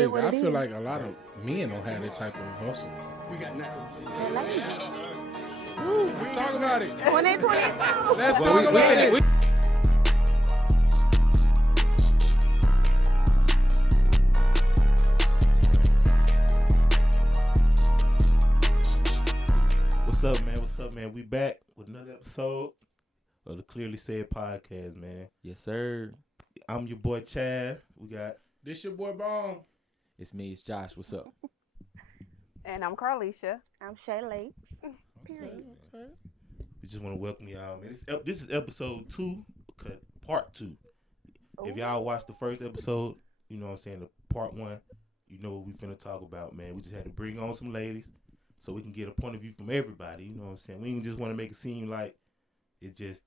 crazy. what I it feel is. like a lot of men don't have that type of hustle. We got nothing. They're lazy. Woo, let's talk about it. 2022. Let's talk about it. What's up, man? What's up, man? We back with another episode of the Clearly Said podcast, man. Yes, sir. I'm your boy Chad. We got This your boy Bone. It's me. It's Josh. What's up? And I'm Carlisha. I'm Shaylee. Period. we just want to welcome y'all, man. This is episode 2, part 2. If y'all watched the first episode, you know what I'm saying, the part 1, you know what we finna talk about, man. We just had to bring on some ladies so we can get a point of view from everybody, you know what I'm saying. We didn't just want to make it seem like it's just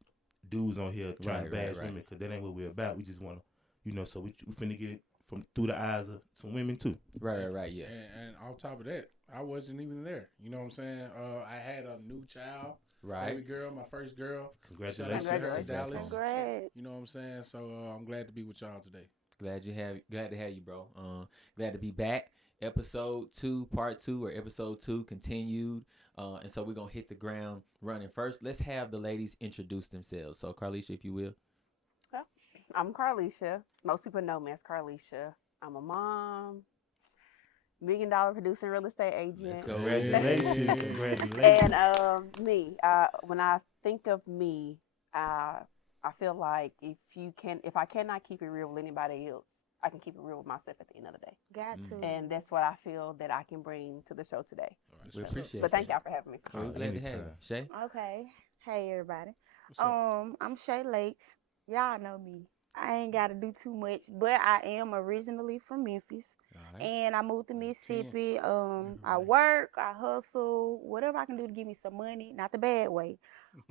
dudes on here trying to bash women, because that ain't what we're about. We just want to, you know, so we finna get it from through the eyes of some women too. Right, yeah. And on top of that, I wasn't even there. You know what I'm saying? I had a new child, baby girl, my first girl. Congratulations. Shout out to her in Dallas. Congrats. You know what I'm saying? So I'm glad to be with y'all today. Glad to have you, bro. Glad to be back. Episode 2, part 2, or episode 2 continued. And so we're gonna hit the ground running. First, let's have the ladies introduce themselves. So, Carlisha, if you will. Well, I'm Carlisha. Most people know me as Carlisha. I'm a mom, $1 million producing real estate agent. Let's go. Congratulations. Congratulations. And me, when I think of me, I feel like if I cannot keep it real with anybody else, I can keep it real with myself at the end of the day. Got to. And that's what I feel that I can bring to the show today. We appreciate But thank y'all for having me. We're glad to have you. Shay? Okay. Hey, everybody. What's up? I'm Shay Lakes. Y'all know me. I ain't got to do too much, but I am originally from Memphis. All right. And I moved to Mississippi. I work, I hustle, whatever I can do to give me some money, not the bad way,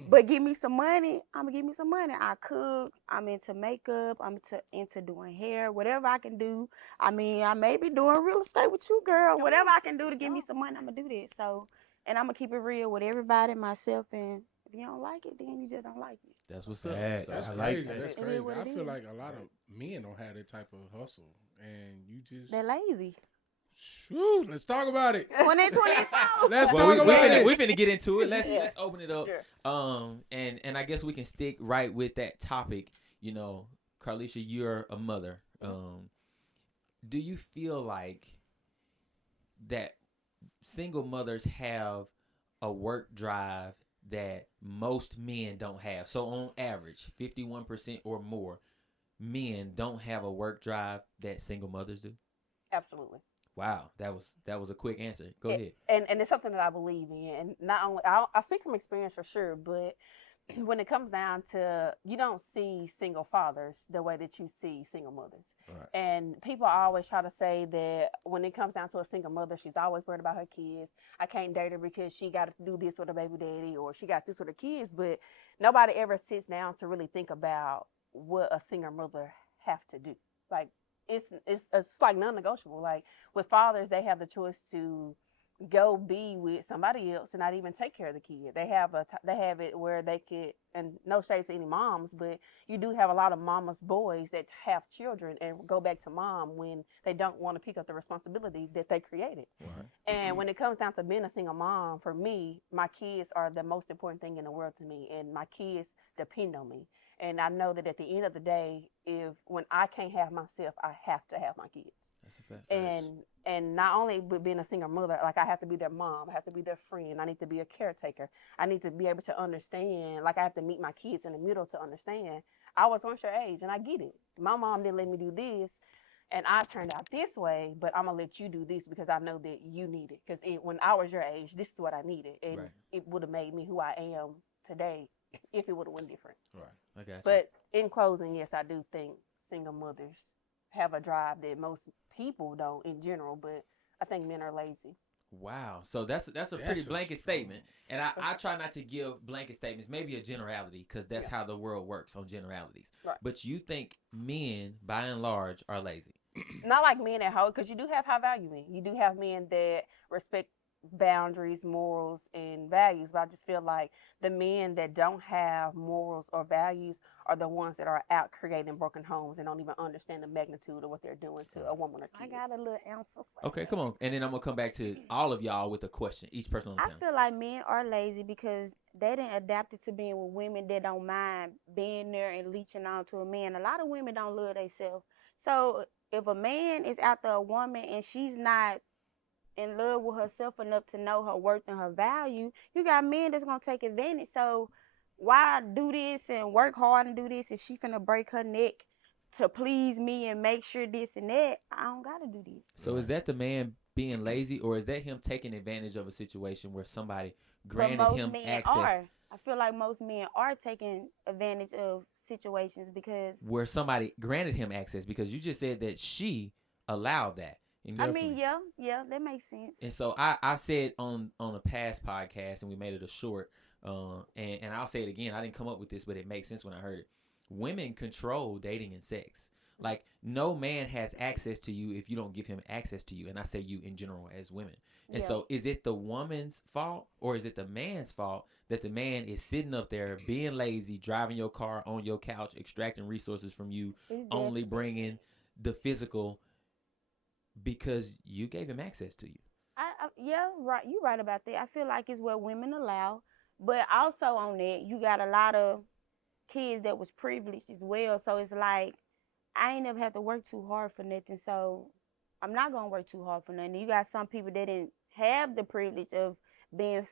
but give me some money. I'm gonna give me some money. I cook. I'm into makeup. I'm into doing hair. Whatever I can do. I mean, I may be doing real estate with you, girl. Whatever I can do to give me some money, I'm gonna do that. So, and I'm gonna keep it real with everybody, myself, and if you don't like it, then you just don't like it. That's what's up. Yeah, That's I crazy. like that. That's It is crazy. what I it feel is. like a lot of men don't have that type of hustle, and you just. They're lazy. Woo, let's talk about it. 2024. Let's Well, talk about it. we finna get into it. Let's open it up. Sure. And I guess we can stick right with that topic. You know, Carlisha, you're a mother. Do you feel like that single mothers have a work drive that most men don't have? So on average, 51% or more men don't have a work drive that single mothers do? Absolutely. Wow, that was a quick answer. Go ahead. And it's something that I believe in. And not only, I speak from experience for sure, but when it comes down to, you don't see single fathers the way that you see single mothers. Right. And people always try to say that when it comes down to a single mother, she's always worried about her kids. I can't date her because she got to do this with her baby daddy, or she got this with her kids. But nobody ever sits down to really think about what a single mother have to do. Like, it's like non-negotiable. Like with fathers, they have the choice to go be with somebody else and not even take care of the kid. They have it where they could, and no shade to any moms, but you do have a lot of mama's boys that have children and go back to mom when they don't want to pick up the responsibility that they created. Right. And when it comes down to being a single mom, for me, my kids are the most important thing in the world to me, and my kids depend on me. And I know that at the end of the day, when I can't have myself, I have to have my kids. That's a fact. And not only with being a single mother, like I have to be their mom, I have to be their friend, I need to be a caretaker. I need to be able to understand, like I have to meet my kids in the middle to understand. I was once your age and I get it. My mom didn't let me do this and I turned out this way, but I'm gonna let you do this because I know that you need it. Because when I was your age, this is what I needed. And it would have made me who I am today if it would have went different. Right. I got you. But in closing, yes, I do think single mothers have a drive that most people don't in general, but I think men are lazy. Wow. So that's a pretty blanket statement. And I try not to give blanket statements, maybe a generality, because that's how the world works on generalities. Right. But you think men, by and large, are lazy? Not like men at home, because you do have high value men. You do have men that respect boundaries, morals, and values. But I just feel like the men that don't have morals or values are the ones that are out creating broken homes and don't even understand the magnitude of what they're doing to a woman or kids. I got a little answer for Okay, come on. And then I'm going to come back to all of y'all with a question, each person on the panel. I feel like men are lazy because they didn't adapt it to being with women that don't mind being there and leeching on to a man. A lot of women don't love themselves. So if a man is after a woman and she's not in love with herself enough to know her worth and her value, you got men that's going to take advantage. So why do this and work hard and do this if she finna break her neck to please me and make sure this and that? I don't got to do this. So is that the man being lazy, or is that him taking advantage of a situation where somebody granted him access? I feel like most men are taking advantage of situations because where somebody granted him access, because you just said that she allowed that. I mean, yeah, that makes sense. And so I said on a past podcast, and we made it a short, and I'll say it again. I didn't come up with this, but it makes sense when I heard it. Women control dating and sex. Like, no man has access to you if you don't give him access to you. And I say you in general as women. And so is it the woman's fault, or is it the man's fault that the man is sitting up there being lazy, driving your car on your couch, extracting resources from you, only bringing the physical because you gave him access to you? Yeah, right. You're right about that. I feel like it's what women allow. But also on that, you got a lot of kids that was privileged as well. So it's like, I ain't never had to work too hard for nothing. So I'm not going to work too hard for nothing. You got some people that didn't have the privilege of being,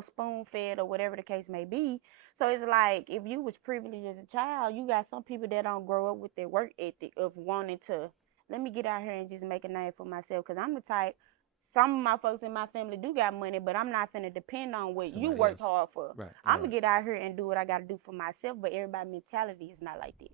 spoon-fed or whatever the case may be. So it's like, if you was privileged as a child, you got some people that don't grow up with their work ethic of wanting to, let me get out here and just make a name for myself. Because I'm the type, some of my folks in my family do got money, but I'm not finna depend on what you worked hard for. Right. I'm going to get out here and do what I got to do for myself, but everybody's mentality is not like that.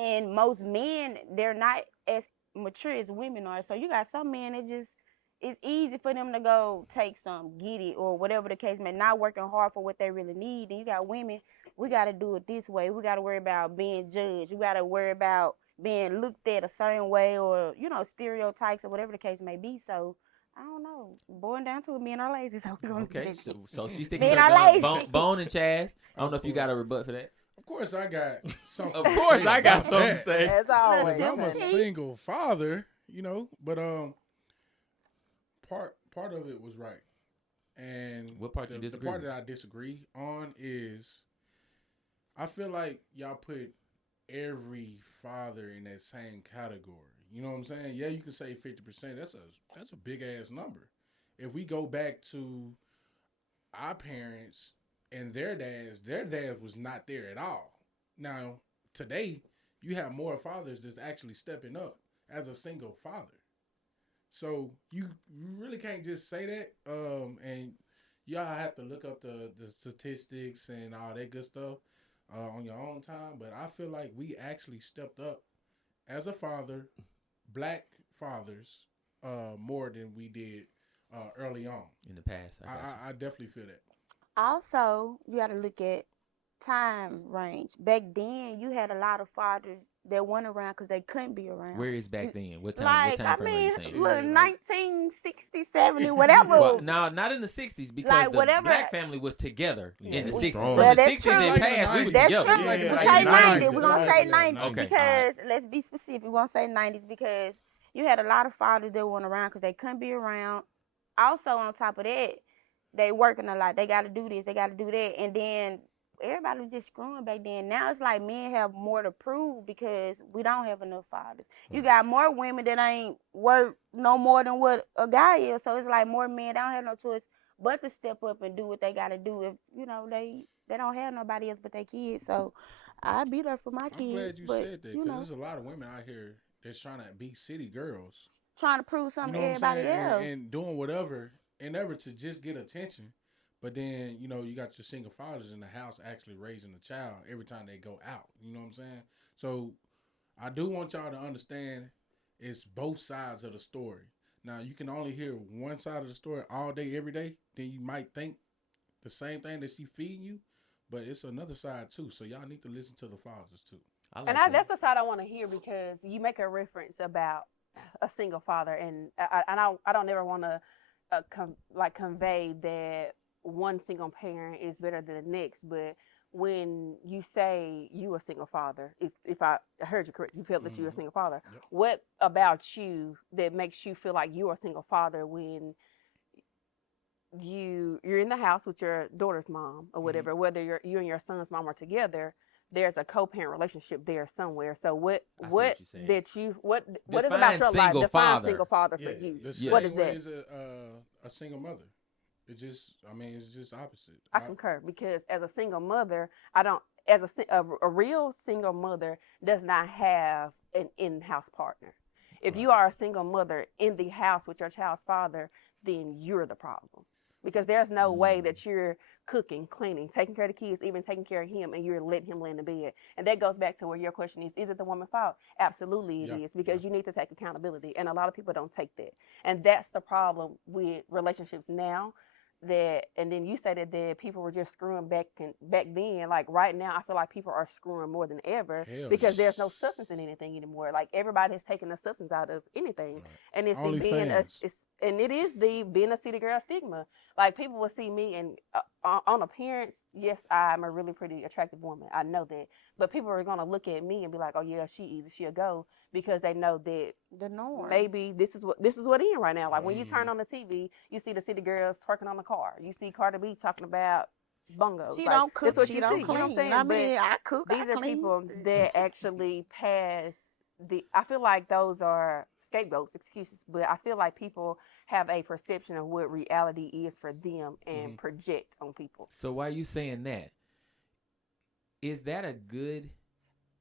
And most men, they're not as mature as women are. So you got some men that just, it's easy for them to go take some, get it, or whatever the case may, not working hard for what they really need. And you got women, we got to do it this way. We got to worry about being judged. We got to worry about being looked at a certain way, or, stereotypes or whatever the case may be. So I don't know. Boiling down to it, men are lazy. So we're going to do that. So she's sticking to her Bone and Chaz. I don't know if you got a rebut for that. Of course, I got something. Of course, I got something to say. As always, I'm a single father, but part of it was right, and what part you disagree? The part that I disagree on is, I feel like y'all put every father in that same category. You know what I'm saying? Yeah, you can say 50%. That's a big ass number. If we go back to our parents and their dads was not there at all. Now, today, you have more fathers that's actually stepping up as a single father. So you really can't just say that. And y'all have to look up the statistics and all that good stuff on your own time. But I feel like we actually stepped up as a father, black fathers, more than we did early on. In the past, I definitely feel that. Also, you got to look at time range. Back then, you had a lot of fathers that weren't around because they couldn't be around. Where is back then? What time? Like, what time frame are you saying? Look, 1960, 70, whatever. Well, no, not in the 60s, because like, the whatever, black family was together in the 60s. Strong. From well, the that's 60s true. and past, we was That's together. true. Yeah, We'll like say 90. 90s. We're going to say 90 Okay. because, let's be specific, we're going to say 90s because you had a lot of fathers that weren't around because they couldn't be around. Also, on top of that, they working a lot. They got to do this. They got to do that. And then everybody was just screwing back then. Now it's like men have more to prove because we don't have enough fathers. You got more women that ain't work no more than what a guy is. So it's like more men don't have no choice but to step up and do what they got to do. If they don't have nobody else but their kids. So I be there for my kids. I'm glad you said that, because there's a lot of women out here that's trying to be city girls, trying to prove something to everybody else, and doing whatever in order to just get attention. But then, you got your single fathers in the house actually raising a child every time they go out. You know what I'm saying? So I do want y'all to understand it's both sides of the story. Now, you can only hear one side of the story all day, every day. Then you might think the same thing that she feeding you, but it's another side too. So y'all need to listen to the fathers too. That's the side I want to hear, because you make a reference about a single father, and I don't ever want to convey that one single parent is better than the next, but when you say you a single father, if I heard you correct, you felt that you're a single father. Yep. What about you that makes you feel like you're a single father when you're in the house with your daughter's mom or whatever, whether you and your son's mom are together? There's a co-parent relationship there somewhere. So what what is you're about Define your life? single Define father. single father for Yeah. you. The same What is way that? as a single mother. It's just opposite. I concur, because as a single mother, a real single mother does not have an in-house partner. If you are a single mother in the house with your child's father, then you're the problem. Because there's no way that you're cooking, cleaning, taking care of the kids, even taking care of him, and you're letting him lay in the bed. And that goes back to where your question is it the woman's fault? Absolutely it is, because you need to take accountability. And a lot of people don't take that. And that's the problem with relationships now. And then you said that people were just screwing back then. Like right now, I feel like people are screwing more than ever because there's no substance in anything anymore. Like everybody has taken the substance out of anything, and it's Only the fans. it is the being a city girl stigma. Like people will see me and on appearance, yes, I'm a really pretty attractive woman. I know that, but people are gonna look at me and be like, oh yeah, she easy, she'll go, because they know that The norm. maybe this is what in right now. Like when you turn on the TV, you see the city girls twerking on the car. You see Cardi B talking about bungos. She Like, don't cook. that's what She you don't see. clean. You know what I'm saying? I But mean, I cook. these I are clean. people that actually pass I feel like those are scapegoats, excuses, but I feel like people have a perception of what reality is for them and project on people. So why are you saying that? Is that a good?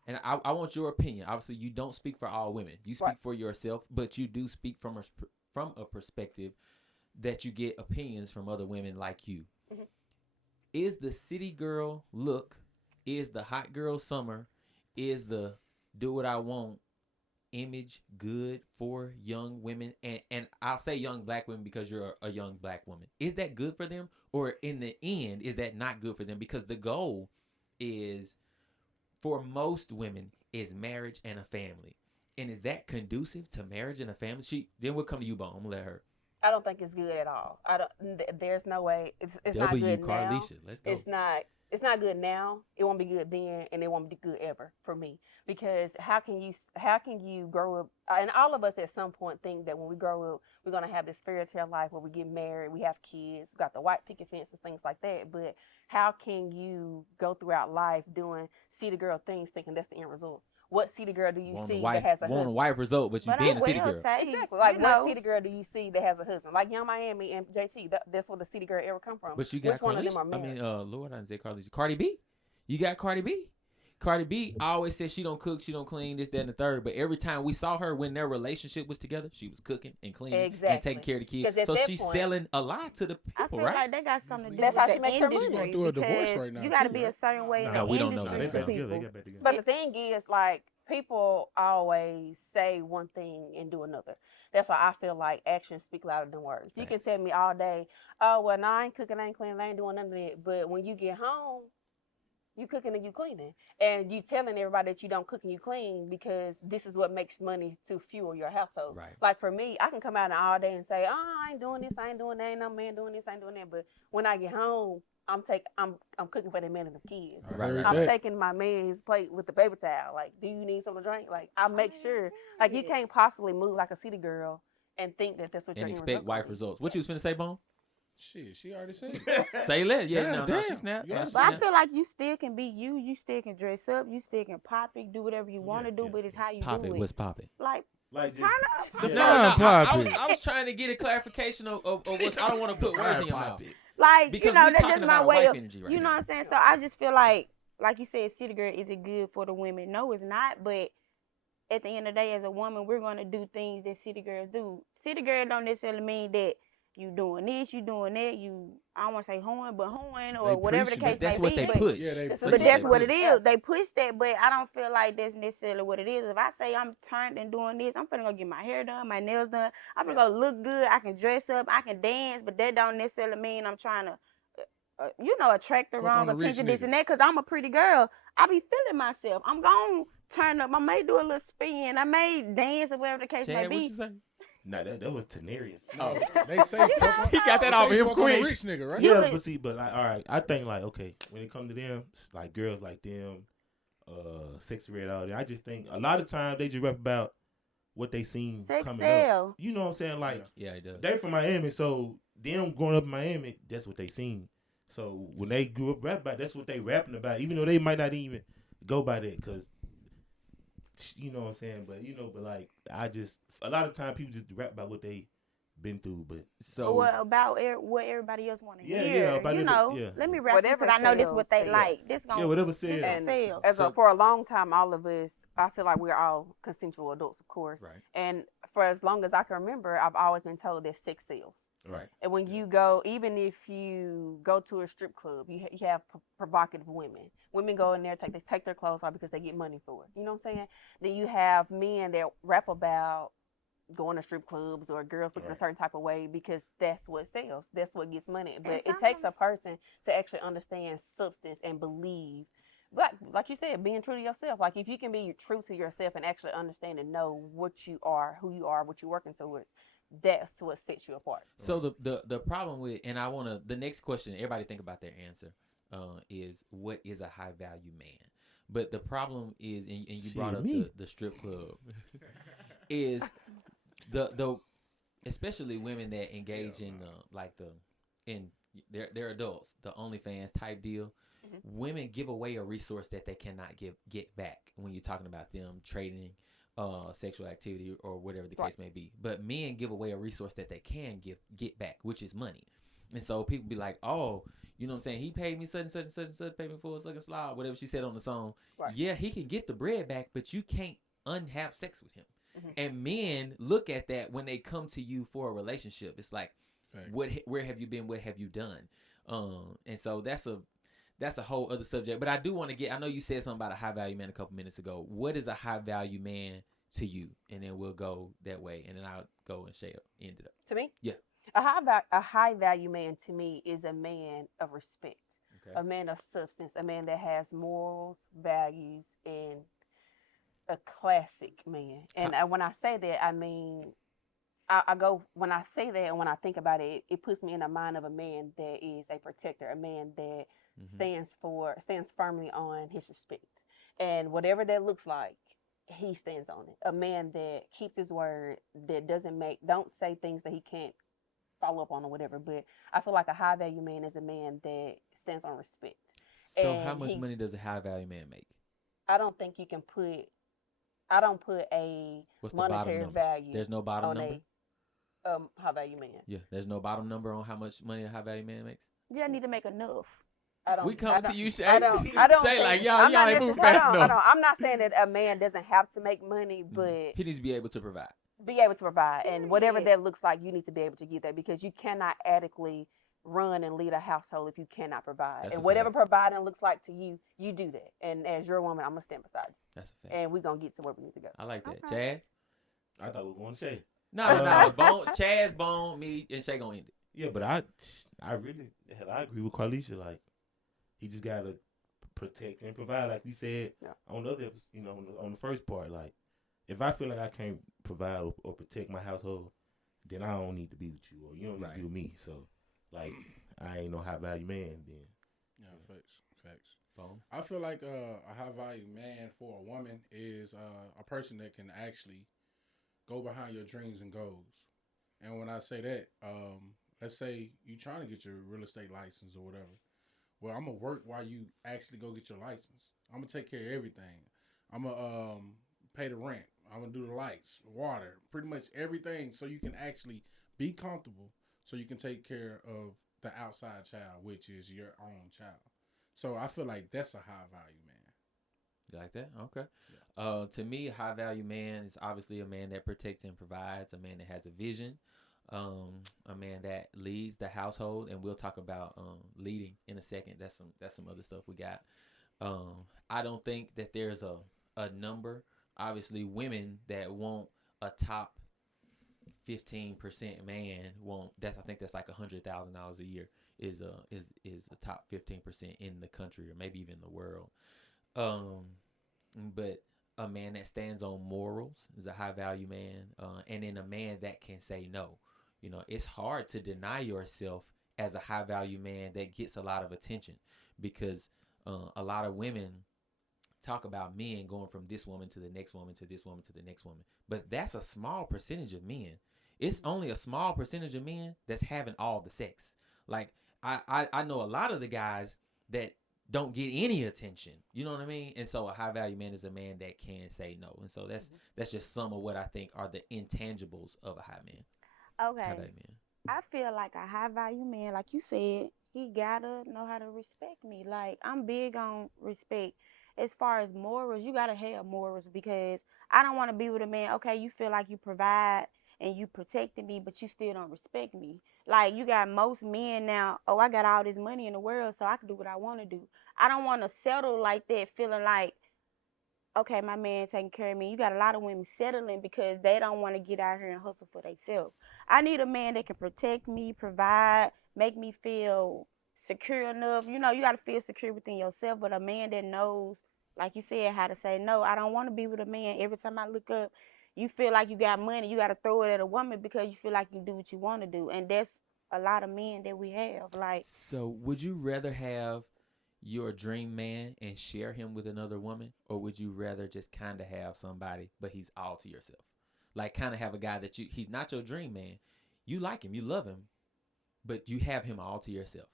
And I want your opinion. Obviously, you don't speak for all women. You speak for yourself, but you do speak from a perspective that you get opinions from other women like you. Mm-hmm. Is the city girl look? Is the hot girl summer? Is the do what I want image good for young women? And I'll say young black women because you're a young black woman. Is that good for them? Or in the end, is that not good for them? Because the goal is, for most women, is marriage and a family. And is that conducive to marriage and a family? Then we'll come to you, Bone. I'm going to let her. I don't think it's good at all. There's no way. It's not good now. Carlisha, let's go. It's not good now. It won't be good then, and it won't be good ever for me. Because how can you grow up? And all of us at some point think that when we grow up, we're gonna have this fairy tale life where we get married, we have kids, we got the white picket fences, things like that. But how can you go throughout life doing city girl things, thinking that's the end result? What city girl do you see that has a husband? Want a wife result, but you being a city girl. Exactly. Like, what city girl do you see that has a husband? Like Young Miami and JT, that's where the city girl ever come from. But you got Which one of them are married? Lord, I didn't say Carlisha. Cardi B. You got Cardi B. Cardi B always said she don't cook, she don't clean, this, that, and the third. But every time we saw her when their relationship was together, she was cooking and cleaning and taking care of the kids. So she's selling a lot to the people, I feel right? like they got something to do That's with how the she makes her industry. money. Going through a divorce right now, You got to too, be right? a certain way in No, the we don't know. industry They to back together. people. They got back together. But the thing is, like, people always say one thing and do another. That's why I feel like actions speak louder than words. You can tell me all day, oh, well, no, I ain't cooking, I ain't cleaning, I ain't doing none of that. But when you get home, you cooking and you cleaning. And you telling everybody that you don't cook and you clean because this is what makes money to fuel your household. Right. Like for me, I can come out all day and say, oh, I ain't doing this, I ain't doing that, ain't no man doing this, I ain't doing that. But when I get home, I'm cooking for the man and the kids. Right. I'm taking my man's plate with the paper towel. Like, do you need something to drink? Like, I make sure. Like, you can't possibly move like a city girl and think that that's what you're and expect wife results. What you was finna say, Bone? Shit, she already said it. Say let. Yeah, no, damn. she snapped. Yeah. But I feel like you still can be you. You still can dress up. You still can pop it, do whatever you want to do, but it's how you Pop do it. it. What's popping? Like Like turn up. I was trying to get a clarification of what I don't want to put words in your mouth. Like, Because you know, we're that's talking just my about way wife of, energy right you know now. what I'm saying? So I just feel like you said, city girl, is it good for the women? No, it's not. But at the end of the day, as a woman, we're going to do things that city girls do. City girl don't necessarily mean that you doing this, you doing that, I don't want to say hoeing, but hoeing or whatever the case may be. That's what they but- put. Yeah, they But push But that's it. what it is. They push that, but I don't feel like that's necessarily what it is. If I say I'm turned and doing this, I'm finna go get my hair done, my nails done. I'm finna go look good. I can dress up. I can dance, but that don't necessarily mean I'm trying to, attract the Fuck wrong on a rich attention, this nigga. and that, because I'm a pretty girl. I be feeling myself. I'm going to turn up. I may do a little spin. I may dance or whatever the case may Chad, what be. you say? Nah, that was Tenarius. No, they say fuck on, He got that they off say him fuck on a quick. rich nigga, right? Yeah, but see, all right, I think like, okay, when it comes to them, it's like girls like them, Sexy Red, all that. I just think a lot of times they just rap about what they seen Sex coming sell. up. You know what I'm saying? Like, Yeah, he does. they from Miami, so them growing up in Miami, that's what they seen. So when they grew up rap about, that's what they rapping about, even though they might not even go by that, because you know what I'm saying. But but like, a lot of times people just rap about what they been through. But So What about what everybody else want to Yeah, hear? yeah, about you it, know, yeah. let me rap this Whatever because I know this what they sells, like. sells. This gonna yeah, whatever this said. gonna And sell. as So- for a long time, all of us, I feel like we're all consensual adults, of course. right, And for as long as I can remember, I've always been told that sex sells. right. And when you go, even if you go to a strip club, you have provocative women. Women go in there, they take their clothes off because they get money for it. You know what I'm saying? Then you have men that rap about going to strip clubs or girls looking a certain type of way because that's what sells. That's what gets money. But it takes a person to actually understand substance and believe. But like you said, being true to yourself. Like if you can be true to yourself and actually understand and know what you are, who you are, what you're working towards, that's what sets you apart. So the problem with, and the next question, everybody think about their answer, is what is a high value man? But the problem is, and you brought up the strip club, is the especially women that engage in they're adults, the OnlyFans type deal. Mm-hmm. Women give away a resource that they cannot get back when you're talking about them trading sexual activity or whatever the case may be. But men give away a resource that they can get back, which is money. And so people be like, oh, you know what I'm saying? He paid me such and such and such and such, paid me for a sucking slob, whatever she said on the song. Right. Yeah, he can get the bread back, but you can't have sex with him. Mm-hmm. And men look at that when they come to you for a relationship. It's like, where have you been? What have you done? And so that's a whole other subject. But I do want to get, I know you said something about a high value man a couple minutes ago. What is a high value man to you? And then we'll go that way. And then I'll go and Shay end it up. To me? Yeah. A high value man to me is a man of respect, okay. A man of substance, a man that has morals, values, and a classic man. And when I say that, I mean, when I say that and when I think about it, it puts me in the mind of a man that is a protector, a man that stands firmly on his respect. And whatever that looks like, he stands on it. A man that keeps his word, that don't say things that he can't follow up on or whatever. But I feel like a high value man is a man that stands on respect. So how much money does a high value man make? I don't think you can put a monetary value. There's no bottom number? High value man. Yeah, there's no bottom number on how much money a high value man makes? Yeah, I need to make enough. We come to you, Shay. I don't Shay, like, y'all ain't moving fast enough. I'm not saying that a man doesn't have to make money, but he needs to be able to provide. And whatever that looks like, you need to be able to get that, because you cannot adequately run and lead a household if you cannot provide. That's and whatever providing looks like to you, you do that. And as your woman, I'm gonna stand beside you. That's a fact. And we're gonna get to where we need to go. I like that. Okay. Chad? I thought we were going to Shay. No. Chad's Bone, me, and Shay gonna end it. Yeah, but I agree with Carlisha. Like, he just gotta protect and provide, like we said on the other, on the first part. Like, if I feel like I can't provide or protect my household, then I don't need to be with you, or you don't need to be with me. So, like, I ain't no high value man then. Yeah, facts. Bone. I feel like a high value man for a woman is a person that can actually go behind your dreams and goals. And when I say that, let's say you trying to get your real estate license or whatever. Well, I'm going to work while you actually go get your license. I'm going to take care of everything. I'm going to pay the rent. I'm going to do the lights, water, pretty much everything, so you can actually be comfortable, so you can take care of the outside child, which is your own child. So I feel like that's a high value man. You like that? Okay. Yeah. To me, a high value man is obviously a man that protects and provides, a man that has a vision, a man that leads the household, and we'll talk about leading in a second. That's some other stuff we got. I don't think that there's a number. Obviously, women that want a top 15% man won't. I think that's like $100,000 a year is a top 15% in the country, or maybe even the world. But a man that stands on morals, is a high value man, and then a man that can say no. You know, it's hard to deny yourself as a high value man that gets a lot of attention, because a lot of women talk about men going from this woman to the next woman to this woman to the next woman, but that's a small percentage of men. It's only a small percentage of men that's having all the sex. Like I know a lot of the guys that don't get any attention. You know what I mean? And so a high value man is a man that can say no. And so that's just some of what I think are the intangibles of a high man. Okay. High value man. I feel like a high value man, like you said, he gotta know how to respect me. Like, I'm big on respect. As far as morals, you gotta have morals, because I don't want to be with a man, okay, you feel like you provide and you protecting me, but you still don't respect me. Like, you got most men now, oh, I got all this money in the world, so I can do what I want to do. I don't want to settle like that, feeling like, okay, my man taking care of me. You got a lot of women settling because they don't want to get out here and hustle for themselves. I need a man that can protect me, provide, make me feel secure enough. You know, you got to feel secure within yourself, but a man that knows, like you said, how to say no. I don't want to be with a man. Every time I look up, you feel like you got money, you got to throw it at a woman because you feel like you do what you want to do. And that's a lot of men that we have. Like, so would you rather have your dream man and share him with another woman, or would you rather just kind of have somebody but he's all to yourself? Like, kind of have a guy that he's not your dream man, you like him, you love him, but you have him all to yourself.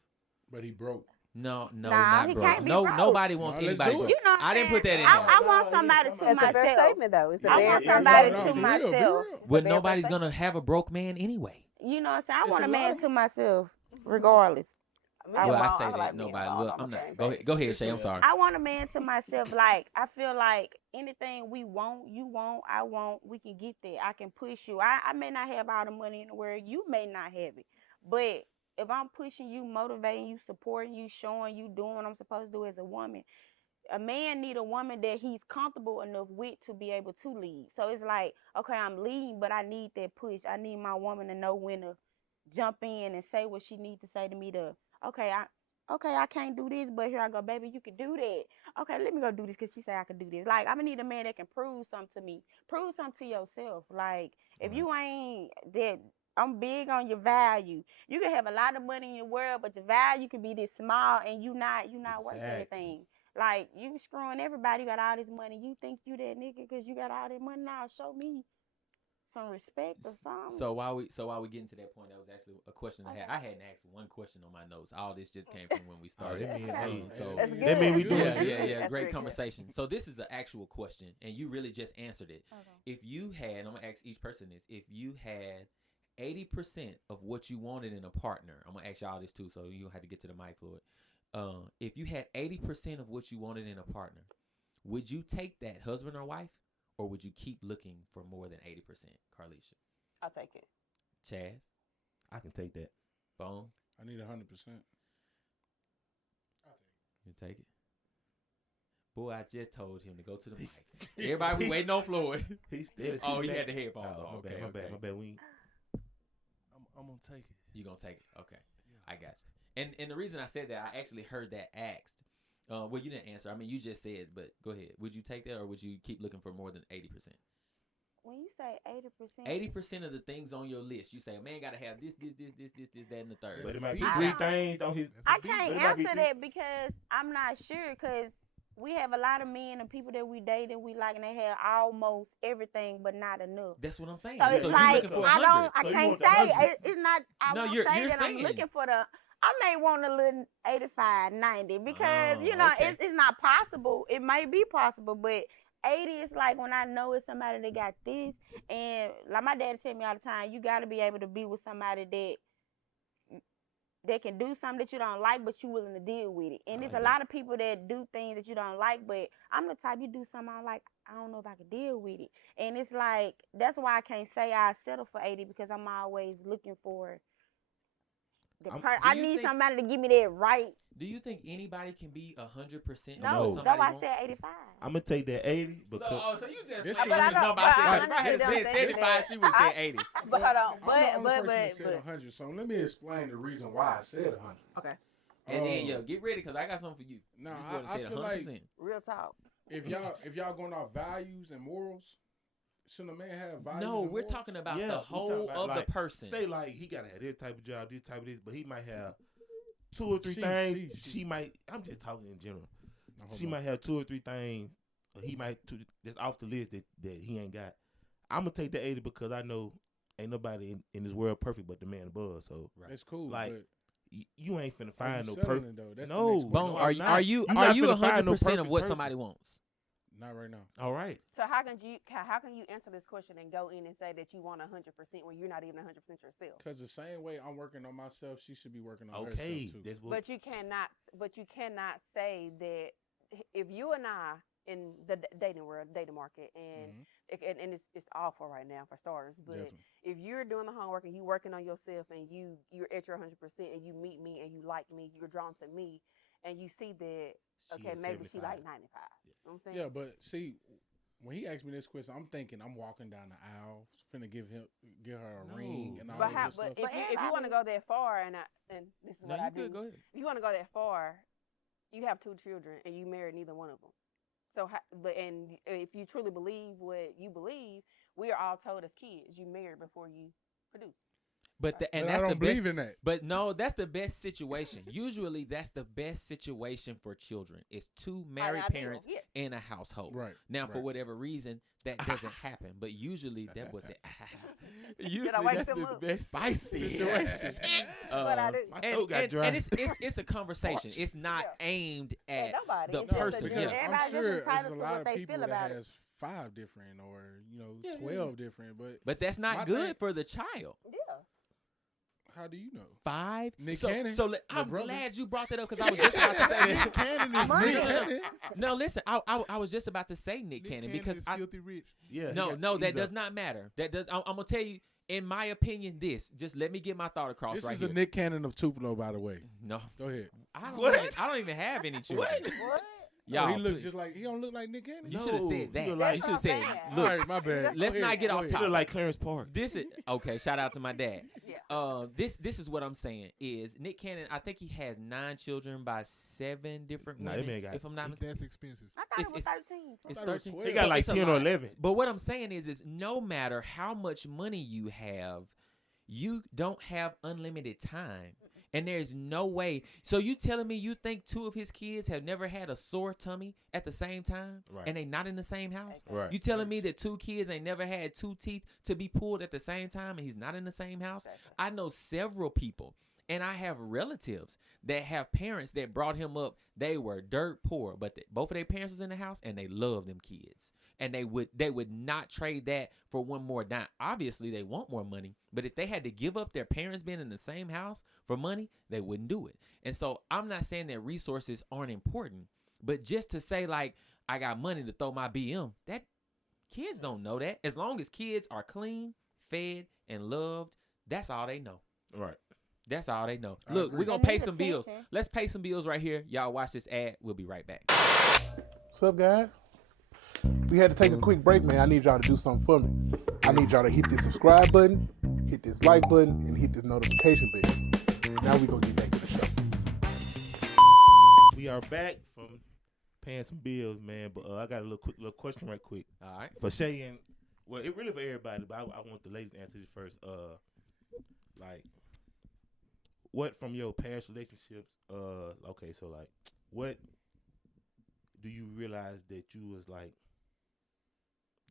But he broke. No, Nah, not he broke. can't be No, broke. nobody wants No, let's anybody do it. broke. you know what I didn't I'm put that in saying? there. I want somebody to It's a fair myself. statement, though. It's a I very want fair somebody statement. to Be real, be myself. real. But fair nobody's statement. gonna have a broke man anyway. You know what I'm saying? I It's want a a man lot. to myself, regardless. I Well, I want- say I that like men nobody. all Well, on the I'm not. same Go page. ahead. Go ahead, It's Shay. I'm a- sorry. I want a man to myself. Like, I feel like anything we want, you want, I want, we can get there. I can push you. I may not have all the money in the world. You may not have it. But if I'm pushing you, motivating you, supporting you, showing you, doing what I'm supposed to do as a woman, a man need a woman that he's comfortable enough with to be able to lead. So it's like, okay, I'm leading, but I need that push. I need my woman to know when to jump in and say what she needs to say to me to, okay, I can't do this, but here I go, baby, you can do that. Okay, let me go do this because she said I can do this. Like, I'm going to need a man that can prove something to me. Prove something to yourself. Like, if you ain't that, I'm big on your value. You can have a lot of money in your world, but your value can be this small and you not worth Exactly. anything. Like, you screwing everybody. You got all this money. You think you that nigga because you got all that money. Now show me some respect or something. So while we getting to that point, that was actually a question I had. I hadn't asked one question on my notes. All this just came from when we started. that mean, hey, So That's that mean we good. doing yeah, good. yeah. That's Great really good. conversation. So this is an actual question, and you really just answered it. Okay. If you had, I'm gonna ask each person this. If you had 80% of what you wanted in a partner, I'm gonna ask y'all this too, so you don't have to get to the mic for it. If you had 80% of what you wanted in a partner, would you take that husband or wife, or would you keep looking for more than 80%? Carlisha, I'll take it. Chaz, I can take that. Bone, I need 100%. you take it. Boy, I just told him to go to the mic. Everybody, we waiting on Floyd. He's steady. Oh, he sitting had back. the headphones Oh, on. my Okay, bad, okay. my bad. We ain't. I'm gonna take it. You gonna take it? Okay, I got you. And the reason I said that, I actually heard that asked. Well, you didn't answer. I mean, you just said, but go ahead. Would you take that, or would you keep looking for more than 80%? When you say 80%, 80% of the things on your list, you say, a man got to have this, that, and the third. But it might be I three don't- things. Don't his? I That's a can't But it might be answer three- that because I'm not sure. Because we have a lot of men and people that we date and we like, and they have almost everything, but not enough. That's what I'm saying. So it's you're like looking for I 100. don't, I So you can't want the say 100. it's not. I No, won't you're say that saying. I'm looking for the. I may want a little 85, 90 because you know okay. it's not possible. It might be possible, but 80 is like when I know it's somebody that got this, and like my dad tell me all the time, you got to be able to be with somebody that can do something that you don't like, but you willing to deal with it. And I there's like a that. lot of people that do things that you don't like, but I'm the type, you do something I don't like, I don't know if I can deal with it. And it's like, that's why I can't say I settle for 80 because I'm always looking for the I'm- part. Do I you need think- somebody to give me that right. Do you think anybody can be 100% No, of No. what that's somebody why I wants? said 85. I'm gonna take that 80 because So you just This put thing- the number. I said, But if I had I said 75, she would say 80. But hold on. I'm the only person that But said 100. So let me explain the reason why I said 100. okay. And then, get ready, because I got something for you. No, You just I said feel like 100%. Real talk. if y'all going off values and morals, shouldn't a man have values? No, and we're morals? talking about Yeah, the we whole talking about, of like, the person. Say like he gotta have this type of job, this type of this, but he might have 2 or 3 She- things. she- She might. I'm just talking in general. No, hold She on. might have 2 or 3 things. Or he might that's off the list that he ain't got. I'm gonna take the 80 because I know ain't nobody in this world perfect but the man above. So Right. That's cool. Like, but you ain't finna are find you no settling, perfect. though? That's No, the next Bone, question. I'm are you not. are you You're are not you finna find no 100% of perfect what person. somebody wants? Not right now. All right. So how can you answer this question and go in and say that you want 100% when you're not even 100% yourself? Because the same way I'm working on myself, she should be working on Okay. herself too. That's what. But you cannot say that if you and I in the dating world, dating market, and Mhm. and it's awful right now for starters. But Definitely. if you're doing the homework and you working on yourself and you're at your 100% and you meet me and you like me, you're drawn to me, and you see that She okay, at maybe she 75. like 95. You know what I'm saying? Yeah, but see, when he asked me this question, I'm thinking I'm walking down the aisle, finna give her a ring and all But that good but stuff. if you want to go that far, and this is No, what you I good. do. Go ahead. If you want to go that far, you have 2 children and you married neither one of them. So, and if you truly believe what you believe, we are all told as kids, you married before you produce. But But that's I don't the believe best. in that. But no, that's the best situation. Usually, that's the best situation for children. It's 2 married Ideal, parents yes. in a household. Right. Now, for right. whatever reason, that doesn't happen. But usually, that was it. Usually, wake that's them the up? best Spicy. situation. That's what I do. My throat got dry. And it's a conversation. It's not Yeah. aimed Yeah, at nobody. the It's just a person. general- Because Yeah. I'm everybody's just sure entitled there's a to lot what of they people feel about that it. has 5 different or 12 Yeah. different, But that's My not good thing- for the child. Yeah. how do you know? 5. Nick so, Cannon, so my I'm brother. glad you brought that up because I was just about to say that. Cannon is Money. Nick rich. Cannon. No, listen, I was just about to say Nick Nick Cannon Cannon because is I filthy rich. Yeah. no, that does not matter. That does. I'm gonna tell you, in my opinion, this. Just let me get my thought across This right is here. a Nick Cannon of Tupelo, by the way. No, Go ahead. What? I don't even have any children. What? What? Y'all, he looks please. just like he don't look like Nick Cannon. You No, should have said he that. look like- You should have That's said, what I'm saying. All look, right, my bad. let's Go not ahead, get go off ahead. You topic. look like Clarence Park. this is okay. Shout out to my dad. Yeah. This is what I'm saying is Nick Cannon. I think he has 9 children by 7 different Nah, that women. man got- If I'm not mistaken, That's expensive. I thought It's- it was 13. it's I thought it was 13. 12. He got like It's a 10 or lot. 11. But what I'm saying is no matter how much money you have, you don't have unlimited time. And there's no way. So you telling me you think 2 of his kids have never had a sore tummy at the same time? Right. And they not in the same house? Right. You telling me that 2 kids ain't never had 2 teeth to be pulled at the same time and he's not in the same house? Exactly. I know several people. And I have relatives that have parents that brought him up. They were dirt poor, but both of their parents was in the house, and they loved them kids. And they would not trade that for one more dime. Obviously, they want more money, but if they had to give up their parents being in the same house for money, they wouldn't do it. And so I'm not saying that resources aren't important, but just to say like I got money to throw my BM, that kids don't know that. As long as kids are clean, fed, and loved, that's all they know. Right. That's all they know. I Look, agree. we're going And to pay need some bills. attention. Let's pay some bills right here. Y'all watch this ad. We'll be right back. What's up, guys? We had to take a quick break, man. I need y'all to do something for me. I need y'all to hit this subscribe button, hit this like button, and hit this notification bell. Now we gonna get back to the show. We are back from paying some bills, man. But I got a little question right quick All right. for Shay and well, it really for everybody, but I want the ladies to answer this first. Like, what from your past relationships? Okay, so like, what do you realize that you was like